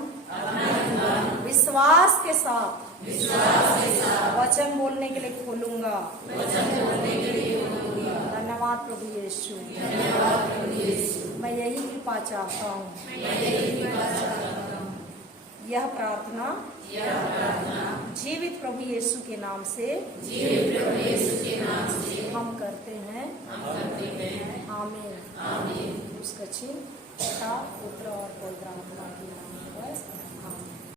विश्वास के साथ वचन बोलने के लिए खोलूंगा। धन्यवाद प्रभु यीशु। मैं यही कृपा चाहता हूँ। यह प्रार्थना जीवित प्रभु यीशु के नाम से हम करते हैं। आमीन। उसका चिन्ह पिता, पुत्र और पवित्र आत्मा के नाम पर।